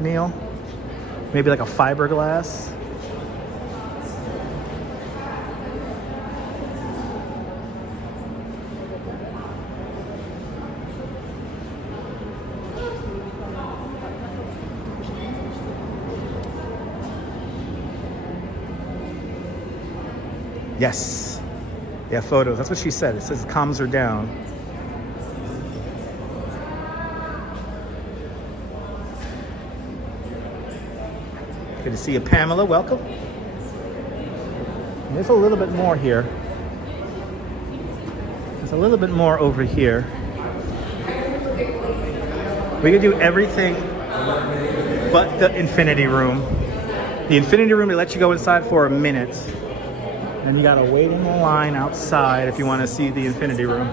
Neil. Maybe like a fiberglass. Yes. Yeah, photos. That's what she said. It says comms are down. Good to see you, Pamela. Welcome. There's a little bit more here. There's a little bit more over here. We can do everything but the infinity room. The infinity room, they let you go inside for a minute. And you gotta wait in the line outside if you want to see the infinity room.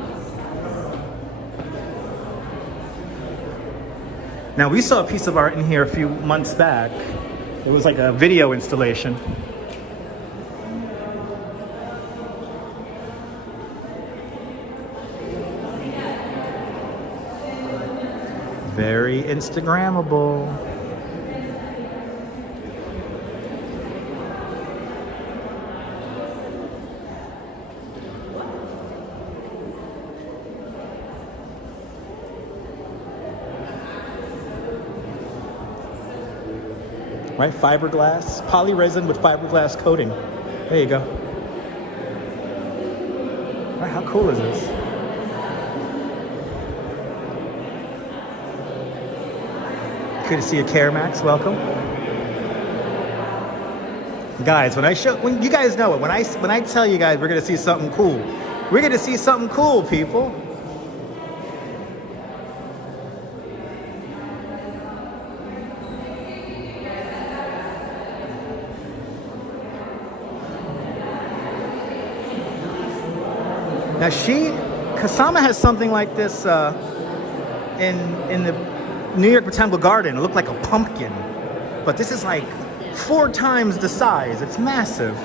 Now, we saw a piece of art in here a few months back. It was like a video installation. Very Instagrammable. Right, fiberglass, poly resin with fiberglass coating. There you go. All right, how cool is this? Good to see you, Caramax. Welcome, guys. When you guys know it, when I tell you guys we're gonna see something cool, we're gonna see something cool, people. Now Kasama has something like this in the New York Botanical Garden. It looked like a pumpkin, but this is like 4 times the size. It's massive.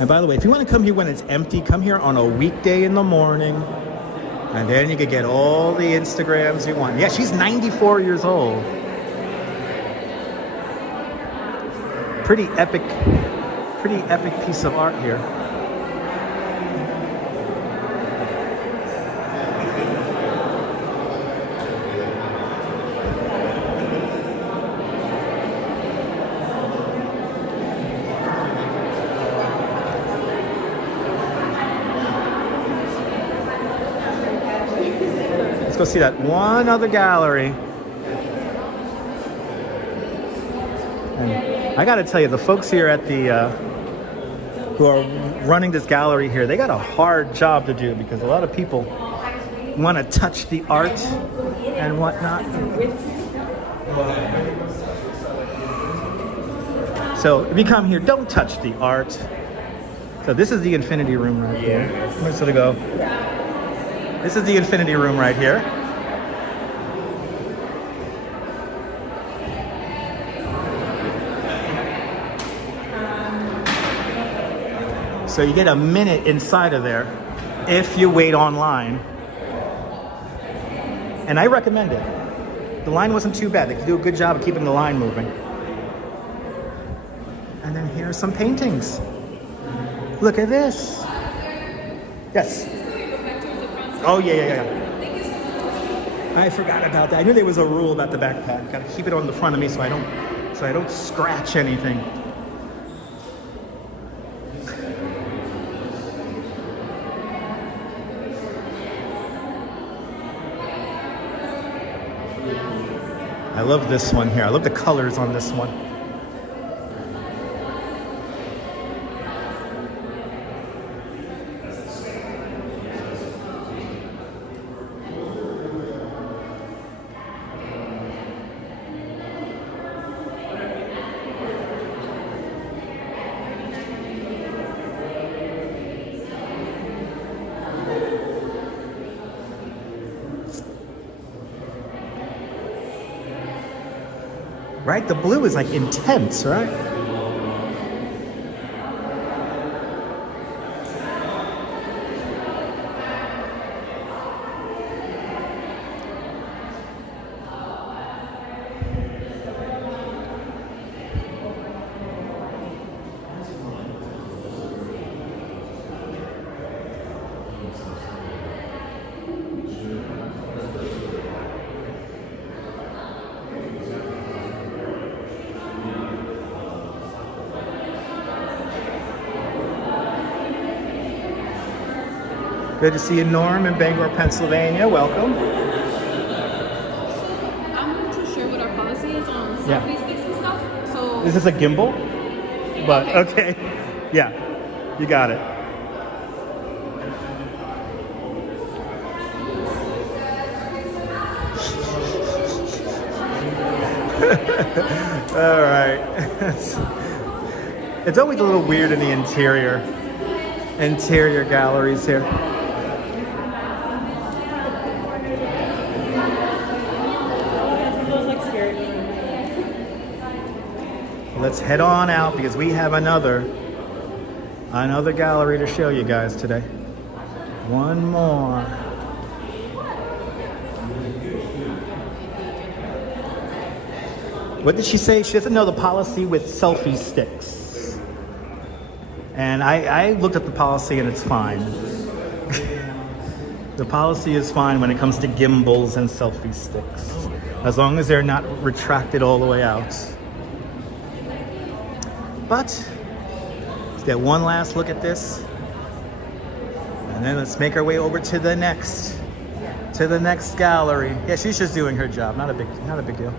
And by the way, if you want to come here when it's empty, come here on a weekday in the morning. And then you could get all the Instagrams you want. Yeah, she's 94 years old. Pretty epic piece of art here. Let's go see that one other gallery. And I gotta tell you, the folks here at the who are running this gallery here, they got a hard job to do because a lot of people want to touch the art and whatnot. So if you come here, don't touch the art. So this is the infinity room right here. Where's it go? This is the infinity room right here. So you get a minute inside of there if you wait online. And I recommend it. The line wasn't too bad. They do a good job of keeping the line moving. And then here are some paintings. Look at this. Yes. Oh, yeah. I forgot about that. I knew there was a rule about the backpack. Got to keep it on the front of me so I don't scratch anything. I love this one here. I love the colors on this one. Right? The blue is like intense, right? Good to see you, Norm, in Bangor, Pennsylvania. Welcome. I'm not too sure what our policy is on selfie sticks and stuff. So Is this a gimbal? But okay. Yeah, you got it. All right. It's always a little weird in the interior galleries here. Let's head on out because we have another gallery to show you guys today. One more. What did she say? She doesn't know the policy with selfie sticks. And I looked at the policy and it's fine. The policy is fine when it comes to gimbals and selfie sticks, as long as they're not retracted all the way out. But let's get one last look at this, and then let's make our way over to the next gallery. Yeah, she's just doing her job. Not a big deal.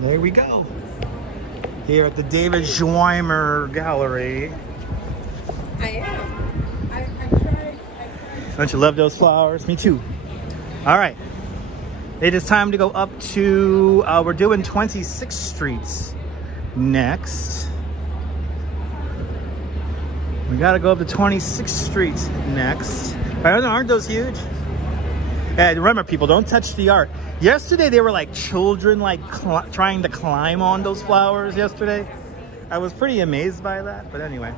There we go. Here at the David Schweimer Gallery. I am. I tried. Don't you love those flowers? Me too. All right. It is time to go up to, we're doing 26th Street next. We got to go up to 26th Street next. Aren't those huge? And remember, people, don't touch the art. Yesterday, they were like children, like trying to climb on those flowers yesterday. I was pretty amazed by that, but anyway.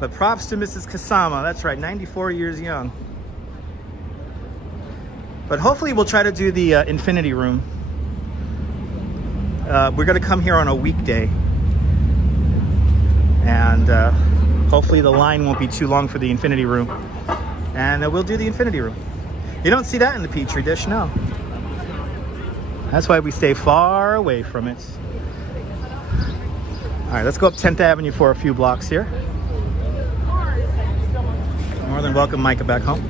But props to Mrs. Kasama. That's right, 94 years young. But hopefully we'll try to do the Infinity Room. We're gonna come here on a weekday. And hopefully the line won't be too long for the Infinity Room. And we'll do the Infinity Room. You don't see that in the Petri dish, no. That's why we stay far away from it. All right, let's go up 10th Avenue for a few blocks here. More than welcome Micah back home.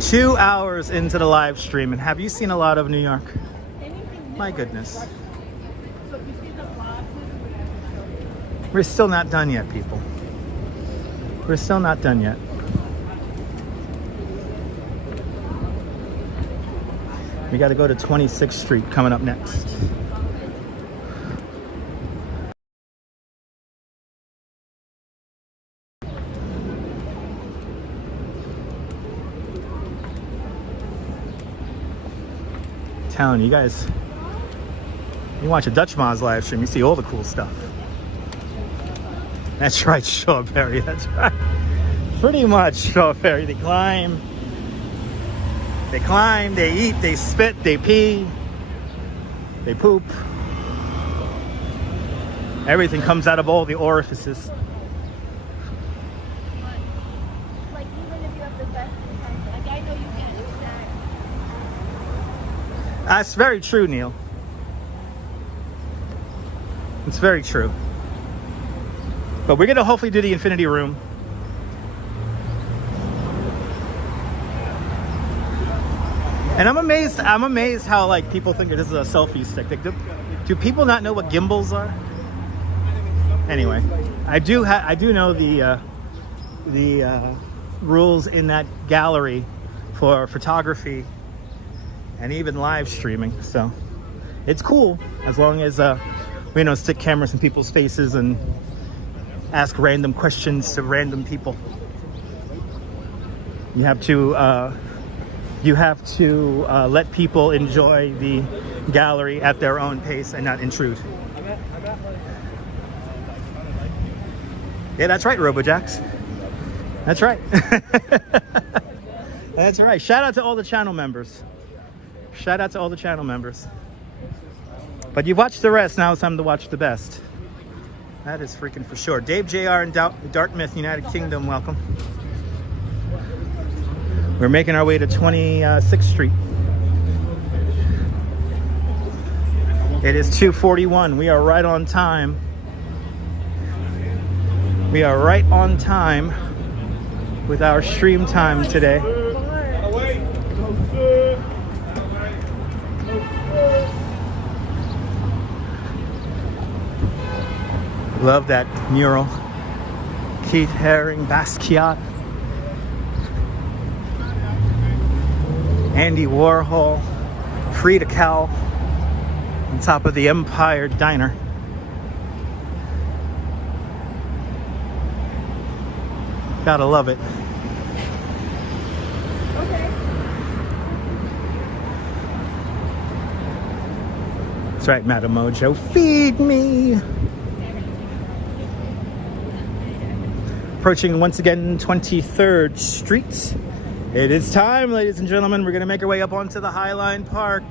2 hours into the live stream, and have you seen a lot of New York? My goodness. We're still not done yet, people. We're still not done yet. We got to go to 26th Street coming up next. telling you guys, you watch a Dutch Moz live stream, you see all the cool stuff. That's right, strawberry, that's right. Pretty much strawberry. They climb, they eat, they spit, they pee, they poop. Everything comes out of all the orifices. Like, even if you have the best intention, like, I know you can't do that. That's very true, Neil. It's very true. But we're gonna hopefully do the infinity room. And I'm amazed how like people think this is a selfie stick. Like, do people not know what gimbals are? Anyway, I do know the rules in that gallery for photography and even live streaming. So it's cool as long as we don't stick cameras in people's faces and ask random questions to random people. You have to let people enjoy the gallery at their own pace and not intrude. Yeah, that's right, RoboJax. That's right. That's right. Shout out to all the channel members. Shout out to all the channel members. But you've watched the rest, now it's time to watch the best. That is freaking for sure. Dave JR in Dartmouth, United Kingdom, welcome. We're making our way to 26th Street. It is 2:41. We are right on time. We are right on time with our stream time today. Love that mural. Keith Haring, Basquiat, Andy Warhol, Frida Kahlo on top of the Empire Diner. Gotta love it. Okay. That's right, Madam Mojo. Feed me. Approaching once again 23rd Street. It is time, ladies and gentlemen. We're gonna make our way up onto the Highline Park.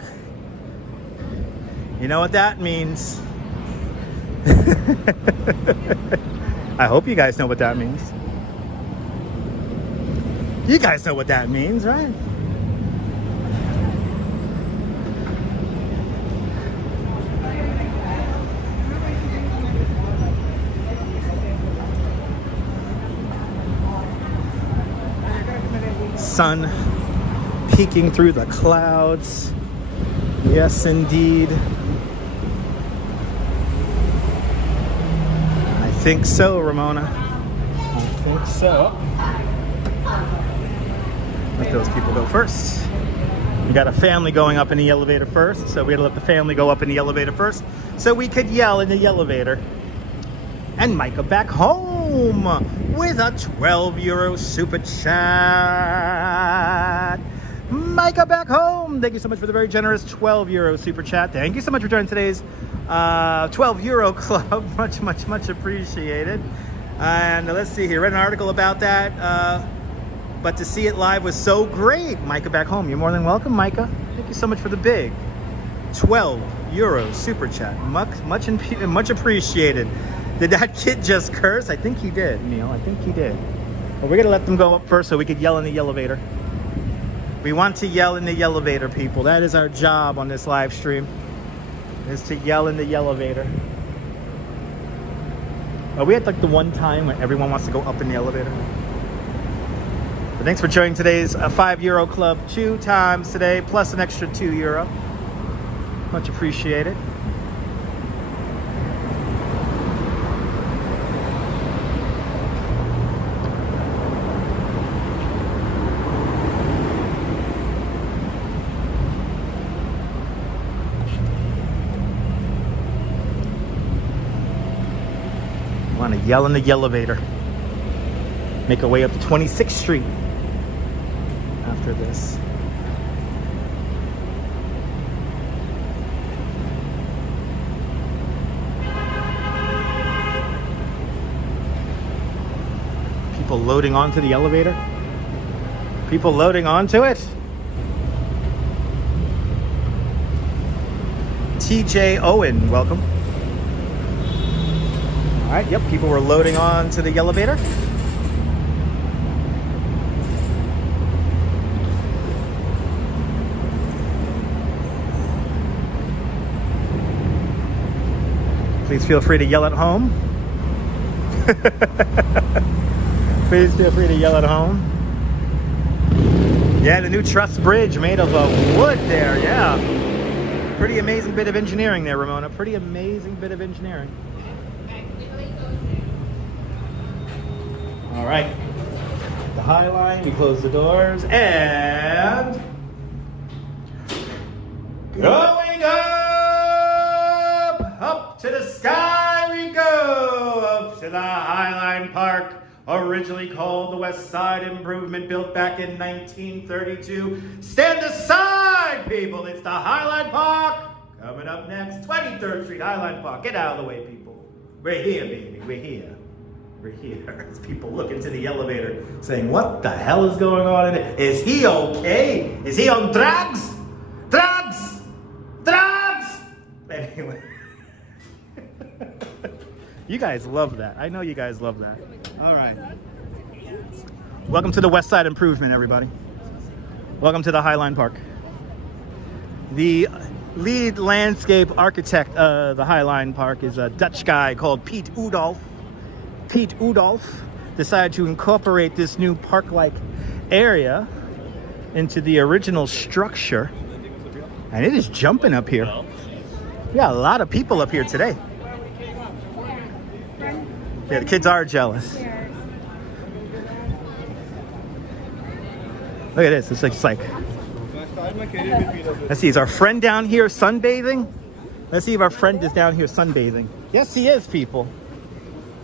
You know what that means. I hope you guys know what that means. You guys know what that means, right? Sun peeking through the clouds. Yes, indeed. I think so, Ramona. I think so. Let those people go first. We got a family going up in the elevator first, so we had to let the family go up in the elevator first so we could yell in the elevator. And Micah back home with a €12 super chat. Micah back home. Thank you so much for the very generous €12 super chat. Thank you so much for joining today's €12 club. Much appreciated. And let's see here. Read an article about that. But to see it live was so great. Micah back home. You're more than welcome, Micah. Thank you so much for the big €12 super chat. Much appreciated. Did that kid just curse? I think he did, Neil. I think he did. Well, we're going to let them go up first so we could yell in the elevator. We want to yell in the elevator, people. That is our job on this live stream, is to yell in the elevator. Are we at like the one time when everyone wants to go up in the elevator? But thanks for joining today's €5 club 2 times today, plus an extra €2. Much appreciated. Want to yell in the elevator. Make our way up to 26th Street after this. people loading onto the elevator. People loading onto it. TJ Owen, welcome. All right, yep, people were loading onto the elevator. Please feel free to yell at home. Please feel free to yell at home. Yeah, the new truss bridge made of wood there, yeah. Pretty amazing bit of engineering there, Ramona. Pretty amazing bit of engineering. All right. The High Line, we close the doors, and going up to the sky we go, up to the High Line Park, originally called the West Side Improvement, built back in 1932. Stand aside, people. It's the High Line Park. Coming up next, 23rd Street, High Line Park. Get out of the way, people. We're here, baby. We're here. We're here. As people look into the elevator saying, what the hell is going on in it? Is he okay? Is he on drugs? Drugs! Drugs! Anyway. You guys love that. I know you guys love that. All right. Welcome to the West Side Improvement, everybody. Welcome to the High Line Park. The lead landscape architect of the High Line Park is a Dutch guy called Piet Oudolf. Piet Oudolf decided to incorporate this new park-like area into the original structure. And it is jumping up here. We got a lot of people up here today. Yeah, the kids are jealous. Look at this. It's like let's see, is our friend down here sunbathing? Let's see if our friend is down here sunbathing. Yes, he is, people.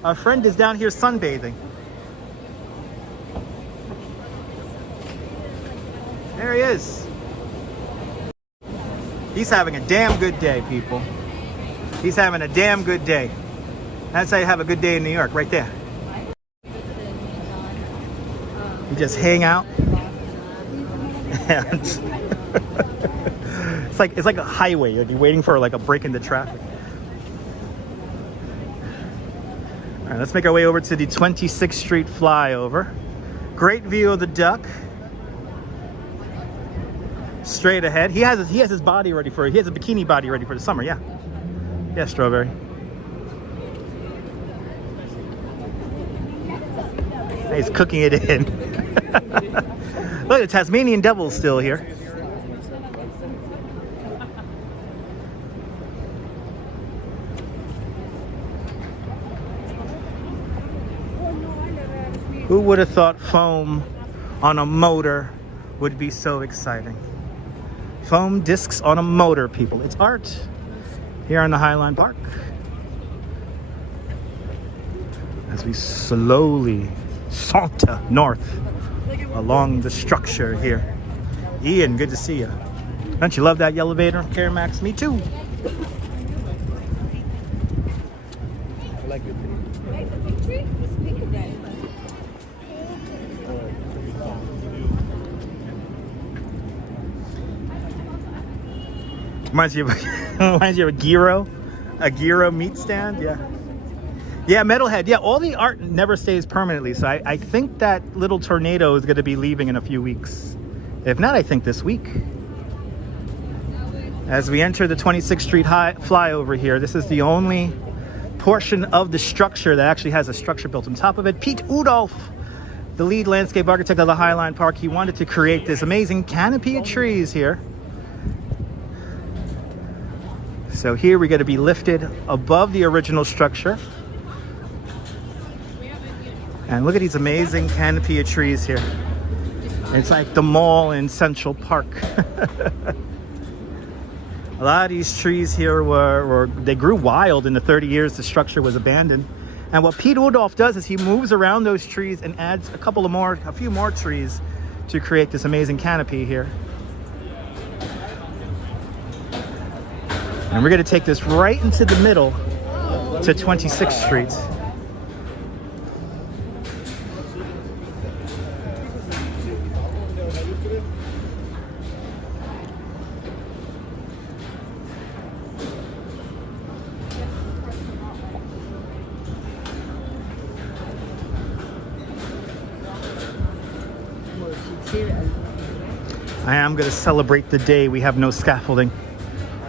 Our friend is down here sunbathing. There he is. He's having a damn good day, people. He's having a damn good day. That's how you have a good day in New York, right there. You just hang out. And it's like a highway. You'd be waiting for like a break in the traffic. All right, let's make our way over to the 26th Street flyover. Great view of the duck. Straight ahead. He has his body ready for it. He has a bikini body ready for the summer. Yeah. Yeah, Strawberry. He's cooking it in. Look, the Tasmanian devil's still here. Who would have thought foam on a motor would be so exciting? Foam discs on a motor, people. It's art here in the High Line Park. As we slowly saunter north along the structure here. Ian, good to see you. Don't you love that elevator, Karen Max? Me too. I like it. Reminds you of a gyro meat stand. Yeah. Yeah, Metalhead. Yeah, all the art never stays permanently. So I think that little tornado is going to be leaving in a few weeks. If not, I think this week. As we enter the 26th Street flyover here, this is the only portion of the structure that actually has a structure built on top of it. Piet Oudolf, the lead landscape architect of the High Line Park, he wanted to create this amazing canopy of trees here. So here we're going to be lifted above the original structure. And look at these amazing canopy of trees here. It's like the mall in Central Park. A lot of these trees here they grew wild in the 30 years the structure was abandoned. And what Piet Oudolf does is he moves around those trees and adds a few more trees to create this amazing canopy here. And we're going to take this right into the middle to 26th Street. I am going to celebrate the day we have no scaffolding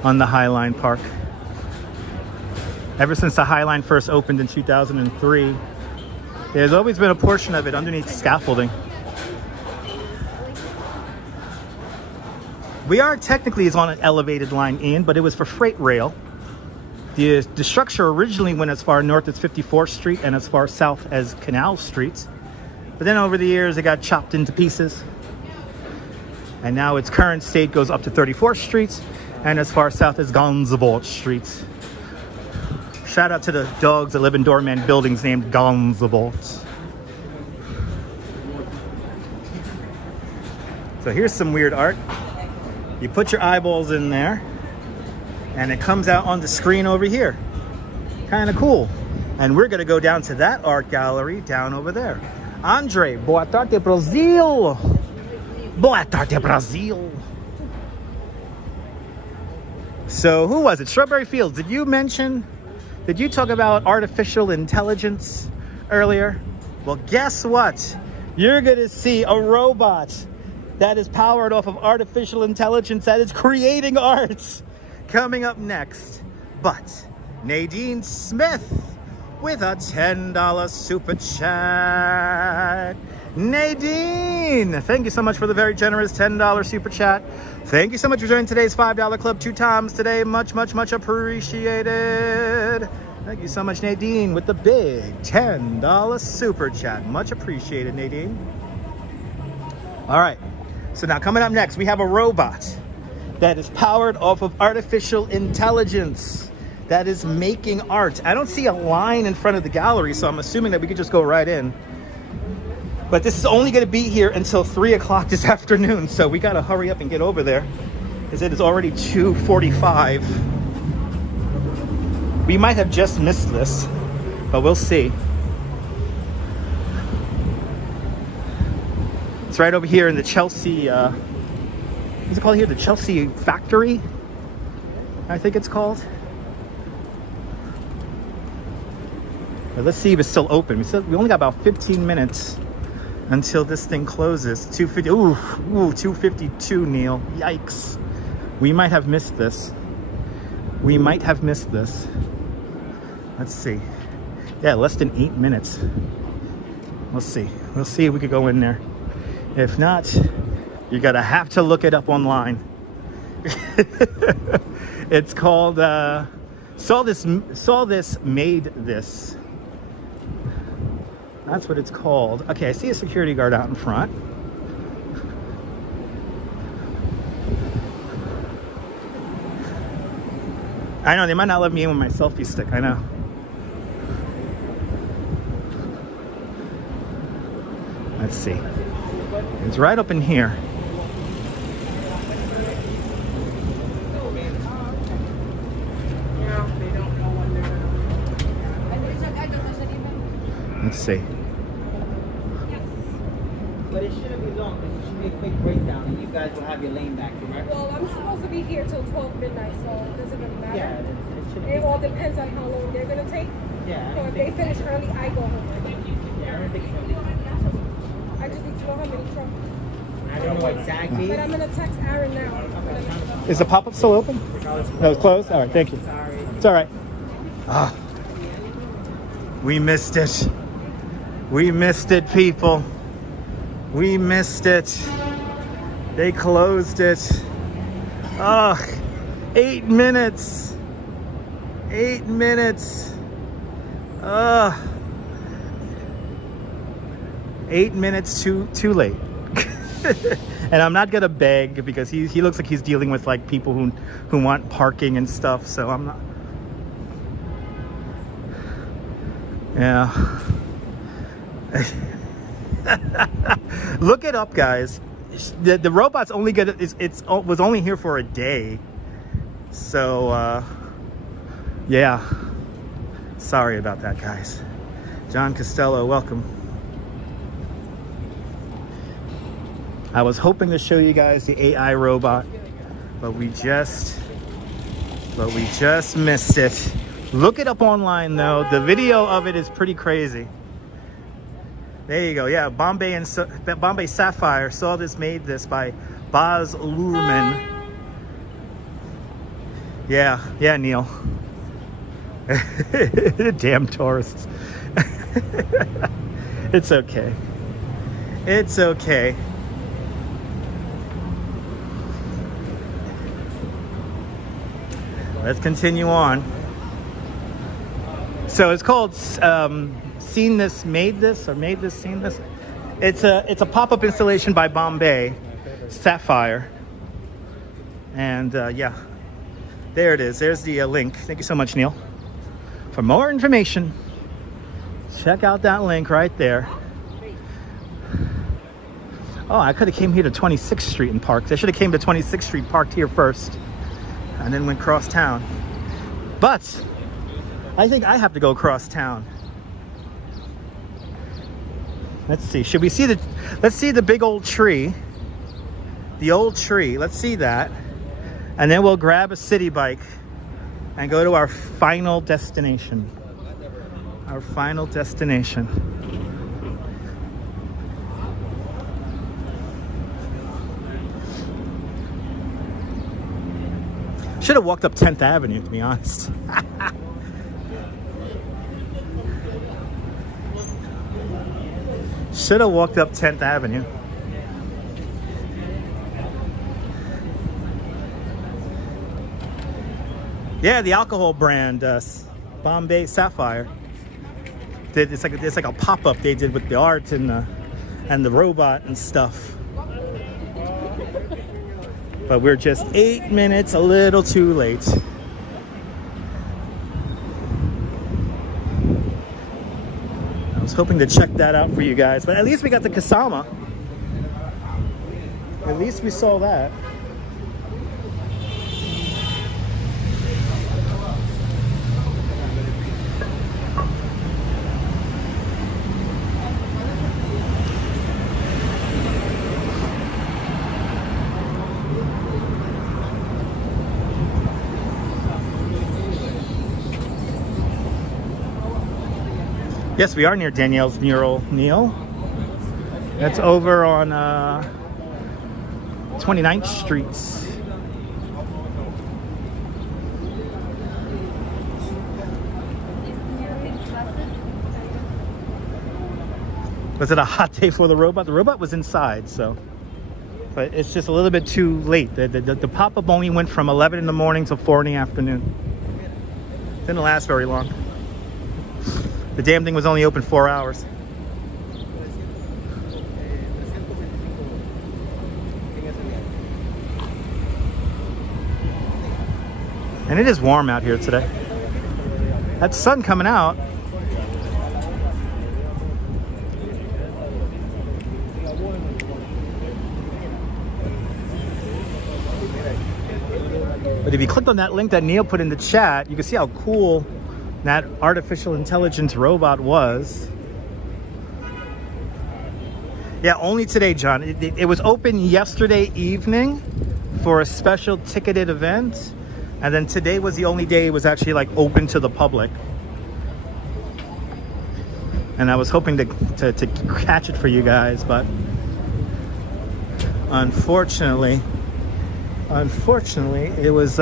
on the Highline Park. Ever since the Highline first opened in 2003, there's always been a portion of it underneath scaffolding. We are technically is on an elevated line in, but it was for freight rail. The structure originally went as far north as 54th Street and as far south as Canal Street. But then over the years, it got chopped into pieces. And now its current state goes up to 34th Street and as far south as Gansevoort Street. Shout out to the dogs that live in doorman buildings named Gansevoort. So here's some weird art. You put your eyeballs in there and it comes out on the screen over here. Kind of cool. And we're gonna go down to that art gallery down over there. Andre, boa tarde, Brazil. Boa tarde, Brazil. So who was it? Strawberry Fields, did you talk about artificial intelligence earlier? Well, guess what? You're gonna see a robot that is powered off of artificial intelligence that is creating art coming up next. But Nadine Smith with a $10 super chat. Nadine, thank you so much for the very generous $10 super chat. Thank you so much for joining today's $5 club 2 times today. Much, much, much appreciated. Thank you so much, Nadine, with the big $10 super chat. Much appreciated, Nadine. All right, so now coming up next, we have a robot that is powered off of artificial intelligence that is making art. I don't see a line in front of the gallery, so I'm assuming that we could just go right in. But this is only gonna be here until 3 o'clock this afternoon, so we gotta hurry up and get over there, because it is already 2:45. We might have just missed this, but we'll see. It's right over here in the Chelsea, what's it called here? The Chelsea Factory, I think it's called. But let's see if it's still open. We only got about 15 minutes until this thing closes. 2:50. Ooh, 2:52, Neil. Yikes. We might have missed this. We might have missed this. Let's see. Yeah, less than 8 minutes. We'll see. We'll see if we could go in there. If not, you're gonna have to look it up online. It's called Saw This, Made This. That's what it's called. Okay, I see a security guard out in front. I know, they might not let me in with my selfie stick, I know. Let's see. It's right up in here. Let's see. But it shouldn't be long, because it should be a quick breakdown, and you guys will have your lane back, correct? Well, I'm supposed to be here till 12 midnight, so it doesn't really matter. Yeah, it should be. It all depends on how long they're going to take. Yeah. So if they finish early, I go home. Yeah, I don't think so. I just need to know how many trucks. I don't know exactly. But I'm going to text Aaron now. Is the pop-up still open? No, it's closed? All right, thank you. Sorry. It's all right. Ah, we missed it. We missed it, people. We missed it. They closed it. Ugh, 8 minutes. 8 minutes. Ugh. 8 minutes too late. And I'm not gonna beg, because he looks like he's dealing with like people who want parking and stuff, so I'm not. Yeah. Look it up, guys. The robot's only gonna was only here for a day, so yeah, sorry about that, guys. John Costello, welcome. I was hoping to show you guys the AI robot, but we just missed it. Look it up online though. The video of it is pretty crazy. There you go. Yeah, Bombay Sapphire. Saw this, made this by Boz Luhrmann. Yeah, Neil. Damn tourists. It's okay. It's okay. Let's continue on. So it's called Seen This, Made This, or Made This, Seen This. It's a pop-up installation by Bombay Sapphire. And yeah, there it is. There's the link. Thank you so much, Neil. For more information, check out that link right there. Oh, I could have came here to 26th Street and parked. I should have came to 26th Street, parked here first, and then went cross town. But I think I have to go across town. Let's see. Should we see the? Let's see the big old tree. The old tree. Let's see that, and then we'll grab a city bike and go to our final destination. Our final destination. Should have walked up 10th Avenue, to be honest. Should have walked up 10th Avenue. Yeah, the alcohol brand, Bombay Sapphire. It's like a pop-up they did with the art and the robot and stuff. But we're just 8 minutes a little too late. I was hoping to check that out for you guys, but at least we got the Kasama. At least we saw that. Yes, we are near Danielle's mural, Neil. That's over on 29th Street. Was it a hot day for the robot? The robot was inside, so. But it's just a little bit too late. The pop-up only went from 11 in the morning to 4 in the afternoon. Didn't last very long. The damn thing was only open 4 hours. And it is warm out here today. That sun coming out. But if you clicked on that link that Neil put in the chat, you can see how cool that artificial intelligence robot was. Yeah, only today, John. It was open yesterday evening for a special ticketed event, and then today was the only day it was actually like open to the public. And I was hoping to catch it for you guys, but unfortunately it was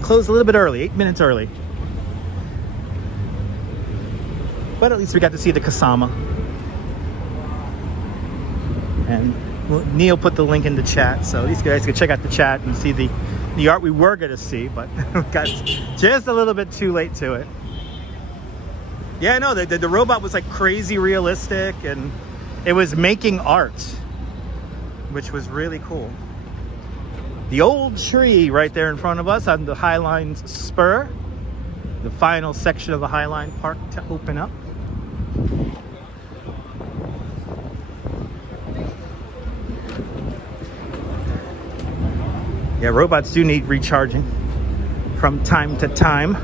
closed a little bit early, 8 minutes early. But at least we got to see the Kasama. And Neil put the link in the chat, so these guys can check out the chat and see the art we were going to see, but we got just a little bit too late to it. Yeah, no, the robot was like crazy realistic, and it was making art, which was really cool. The old tree right there in front of us on the Highline's Spur. The final section of the Highline Park to open up. Yeah, robots do need recharging from time to time.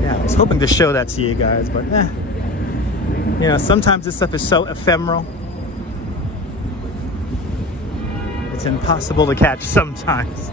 Yeah, I was hoping to show that to you guys, but you know, sometimes this stuff is so ephemeral. It's impossible to catch sometimes.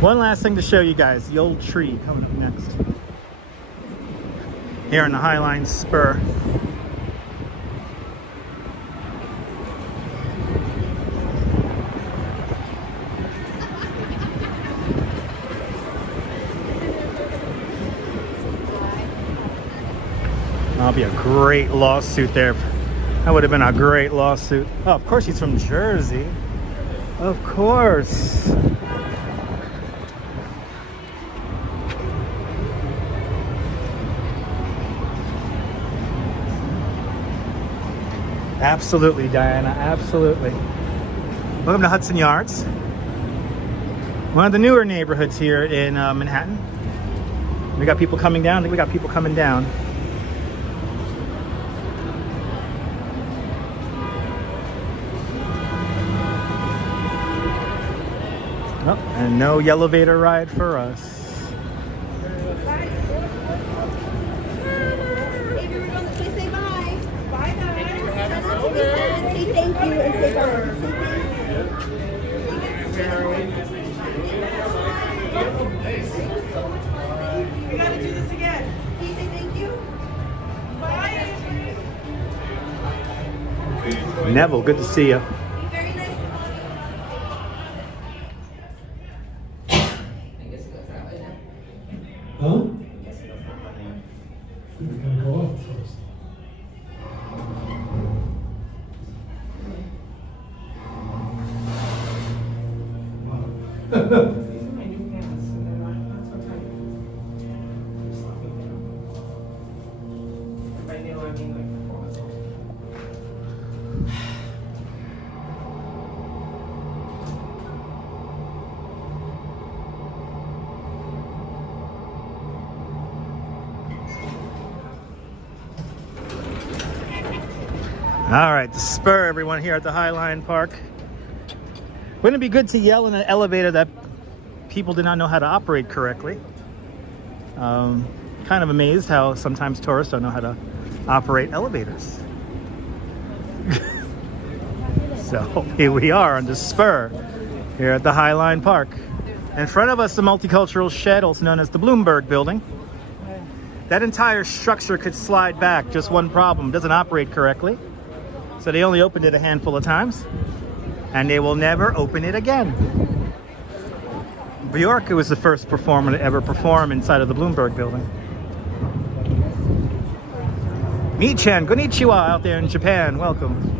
One last thing to show you guys, the old tree coming up next. Here in the Highline Spur. That'll be a great lawsuit there. That would have been a great lawsuit. Oh, of course he's from Jersey. Of course. Absolutely, Diana, absolutely. Welcome to Hudson Yards. One of the newer neighborhoods here in Manhattan. We got people coming down. I think we got people coming down. Oh, and no elevator ride for us. Say thank you and say bye. We gotta do this again. Can you say thank you? Bye. Neville, good to see you. Very nice. Huh? We gotta go up first. These are my new pants, and they're not so tight. They're slopping down. And by new, I mean like performance. All right, the Spur, everyone, here at the Highline Park. Wouldn't it be good to yell in an elevator that people did not know how to operate correctly? Kind of amazed how sometimes tourists don't know how to operate elevators. So here we are on the Spur here at the Highline Park. In front of us, the multicultural shed, also known as the Bloomberg Building. That entire structure could slide back. Just one problem, doesn't operate correctly. So they only opened it a handful of times, and they will never open it again. Bjork was the first performer to ever perform inside of the Bloomberg Building. Mi-chan, konnichiwa out there in Japan, welcome.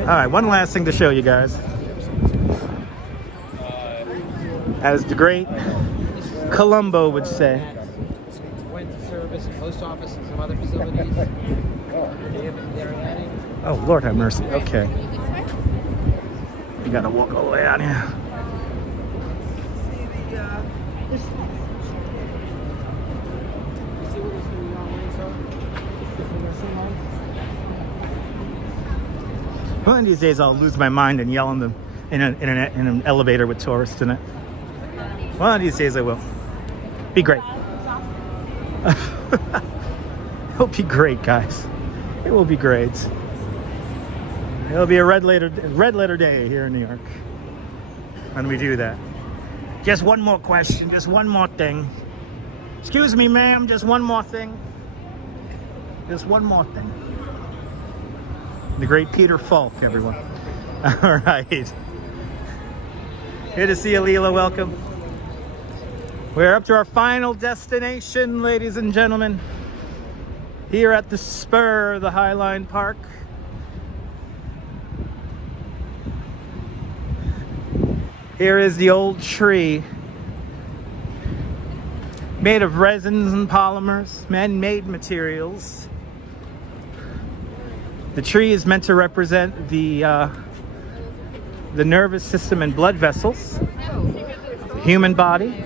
All right, one last thing to show you guys. As the great Columbo would say. Went to service, post office, and some other facilities. They're adding. Oh, Lord have mercy. Okay. You gotta walk all the way out here. One of these days I'll lose my mind and yell in an elevator with tourists in it. One of these days I will. Be great. It'll be great, guys. It will be great. It'll be a red letter day here in New York when we do that. Just one more question, just one more thing. Excuse me, ma'am, just one more thing. Just one more thing. The great Peter Falk, everyone. All right. Good to see you, Leela. Welcome. We're up to our final destination, ladies and gentlemen. Here at the Spur, the Highline Park. Here is the old tree, made of resins and polymers, man-made materials. The tree is meant to represent the nervous system and blood vessels, the human body.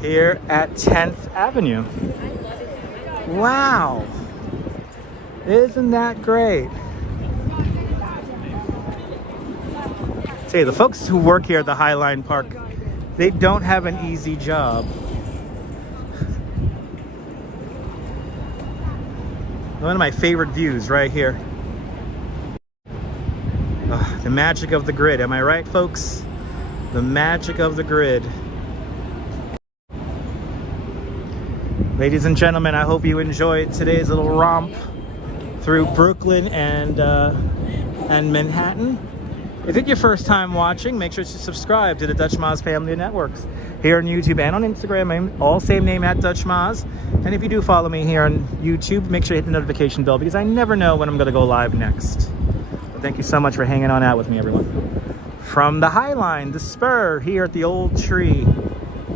Here at 10th Avenue. Wow, isn't that great? Say, the folks who work here at the Highline Park, they don't have an easy job. One of my favorite views right here. The magic of the grid, am I right, folks? The magic of the grid. Ladies and gentlemen, I hope you enjoyed today's little romp through Brooklyn and Manhattan. If it's your first time watching, make sure to subscribe to the Dutch Maz Family of Networks here on YouTube and on Instagram, all same name at Dutch Maz. And if you do follow me here on YouTube, make sure you hit the notification bell because I never know when I'm going to go live next. But thank you so much for hanging on out with me, everyone. From the High Line, the Spur, here at the Old Tree,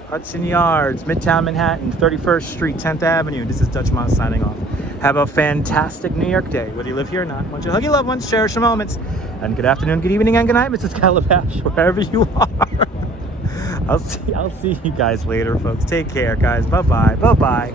Hudson Yards, Midtown Manhattan, 31st Street, 10th Avenue. This is Dutch Maz signing off. Have a fantastic New York day, whether you live here or not. I want you to hug your loved ones, cherish your moments. And good afternoon, good evening, and good night, Mrs. Calabash, wherever you are. I'll see you guys later, folks. Take care, guys. Bye-bye. Bye-bye.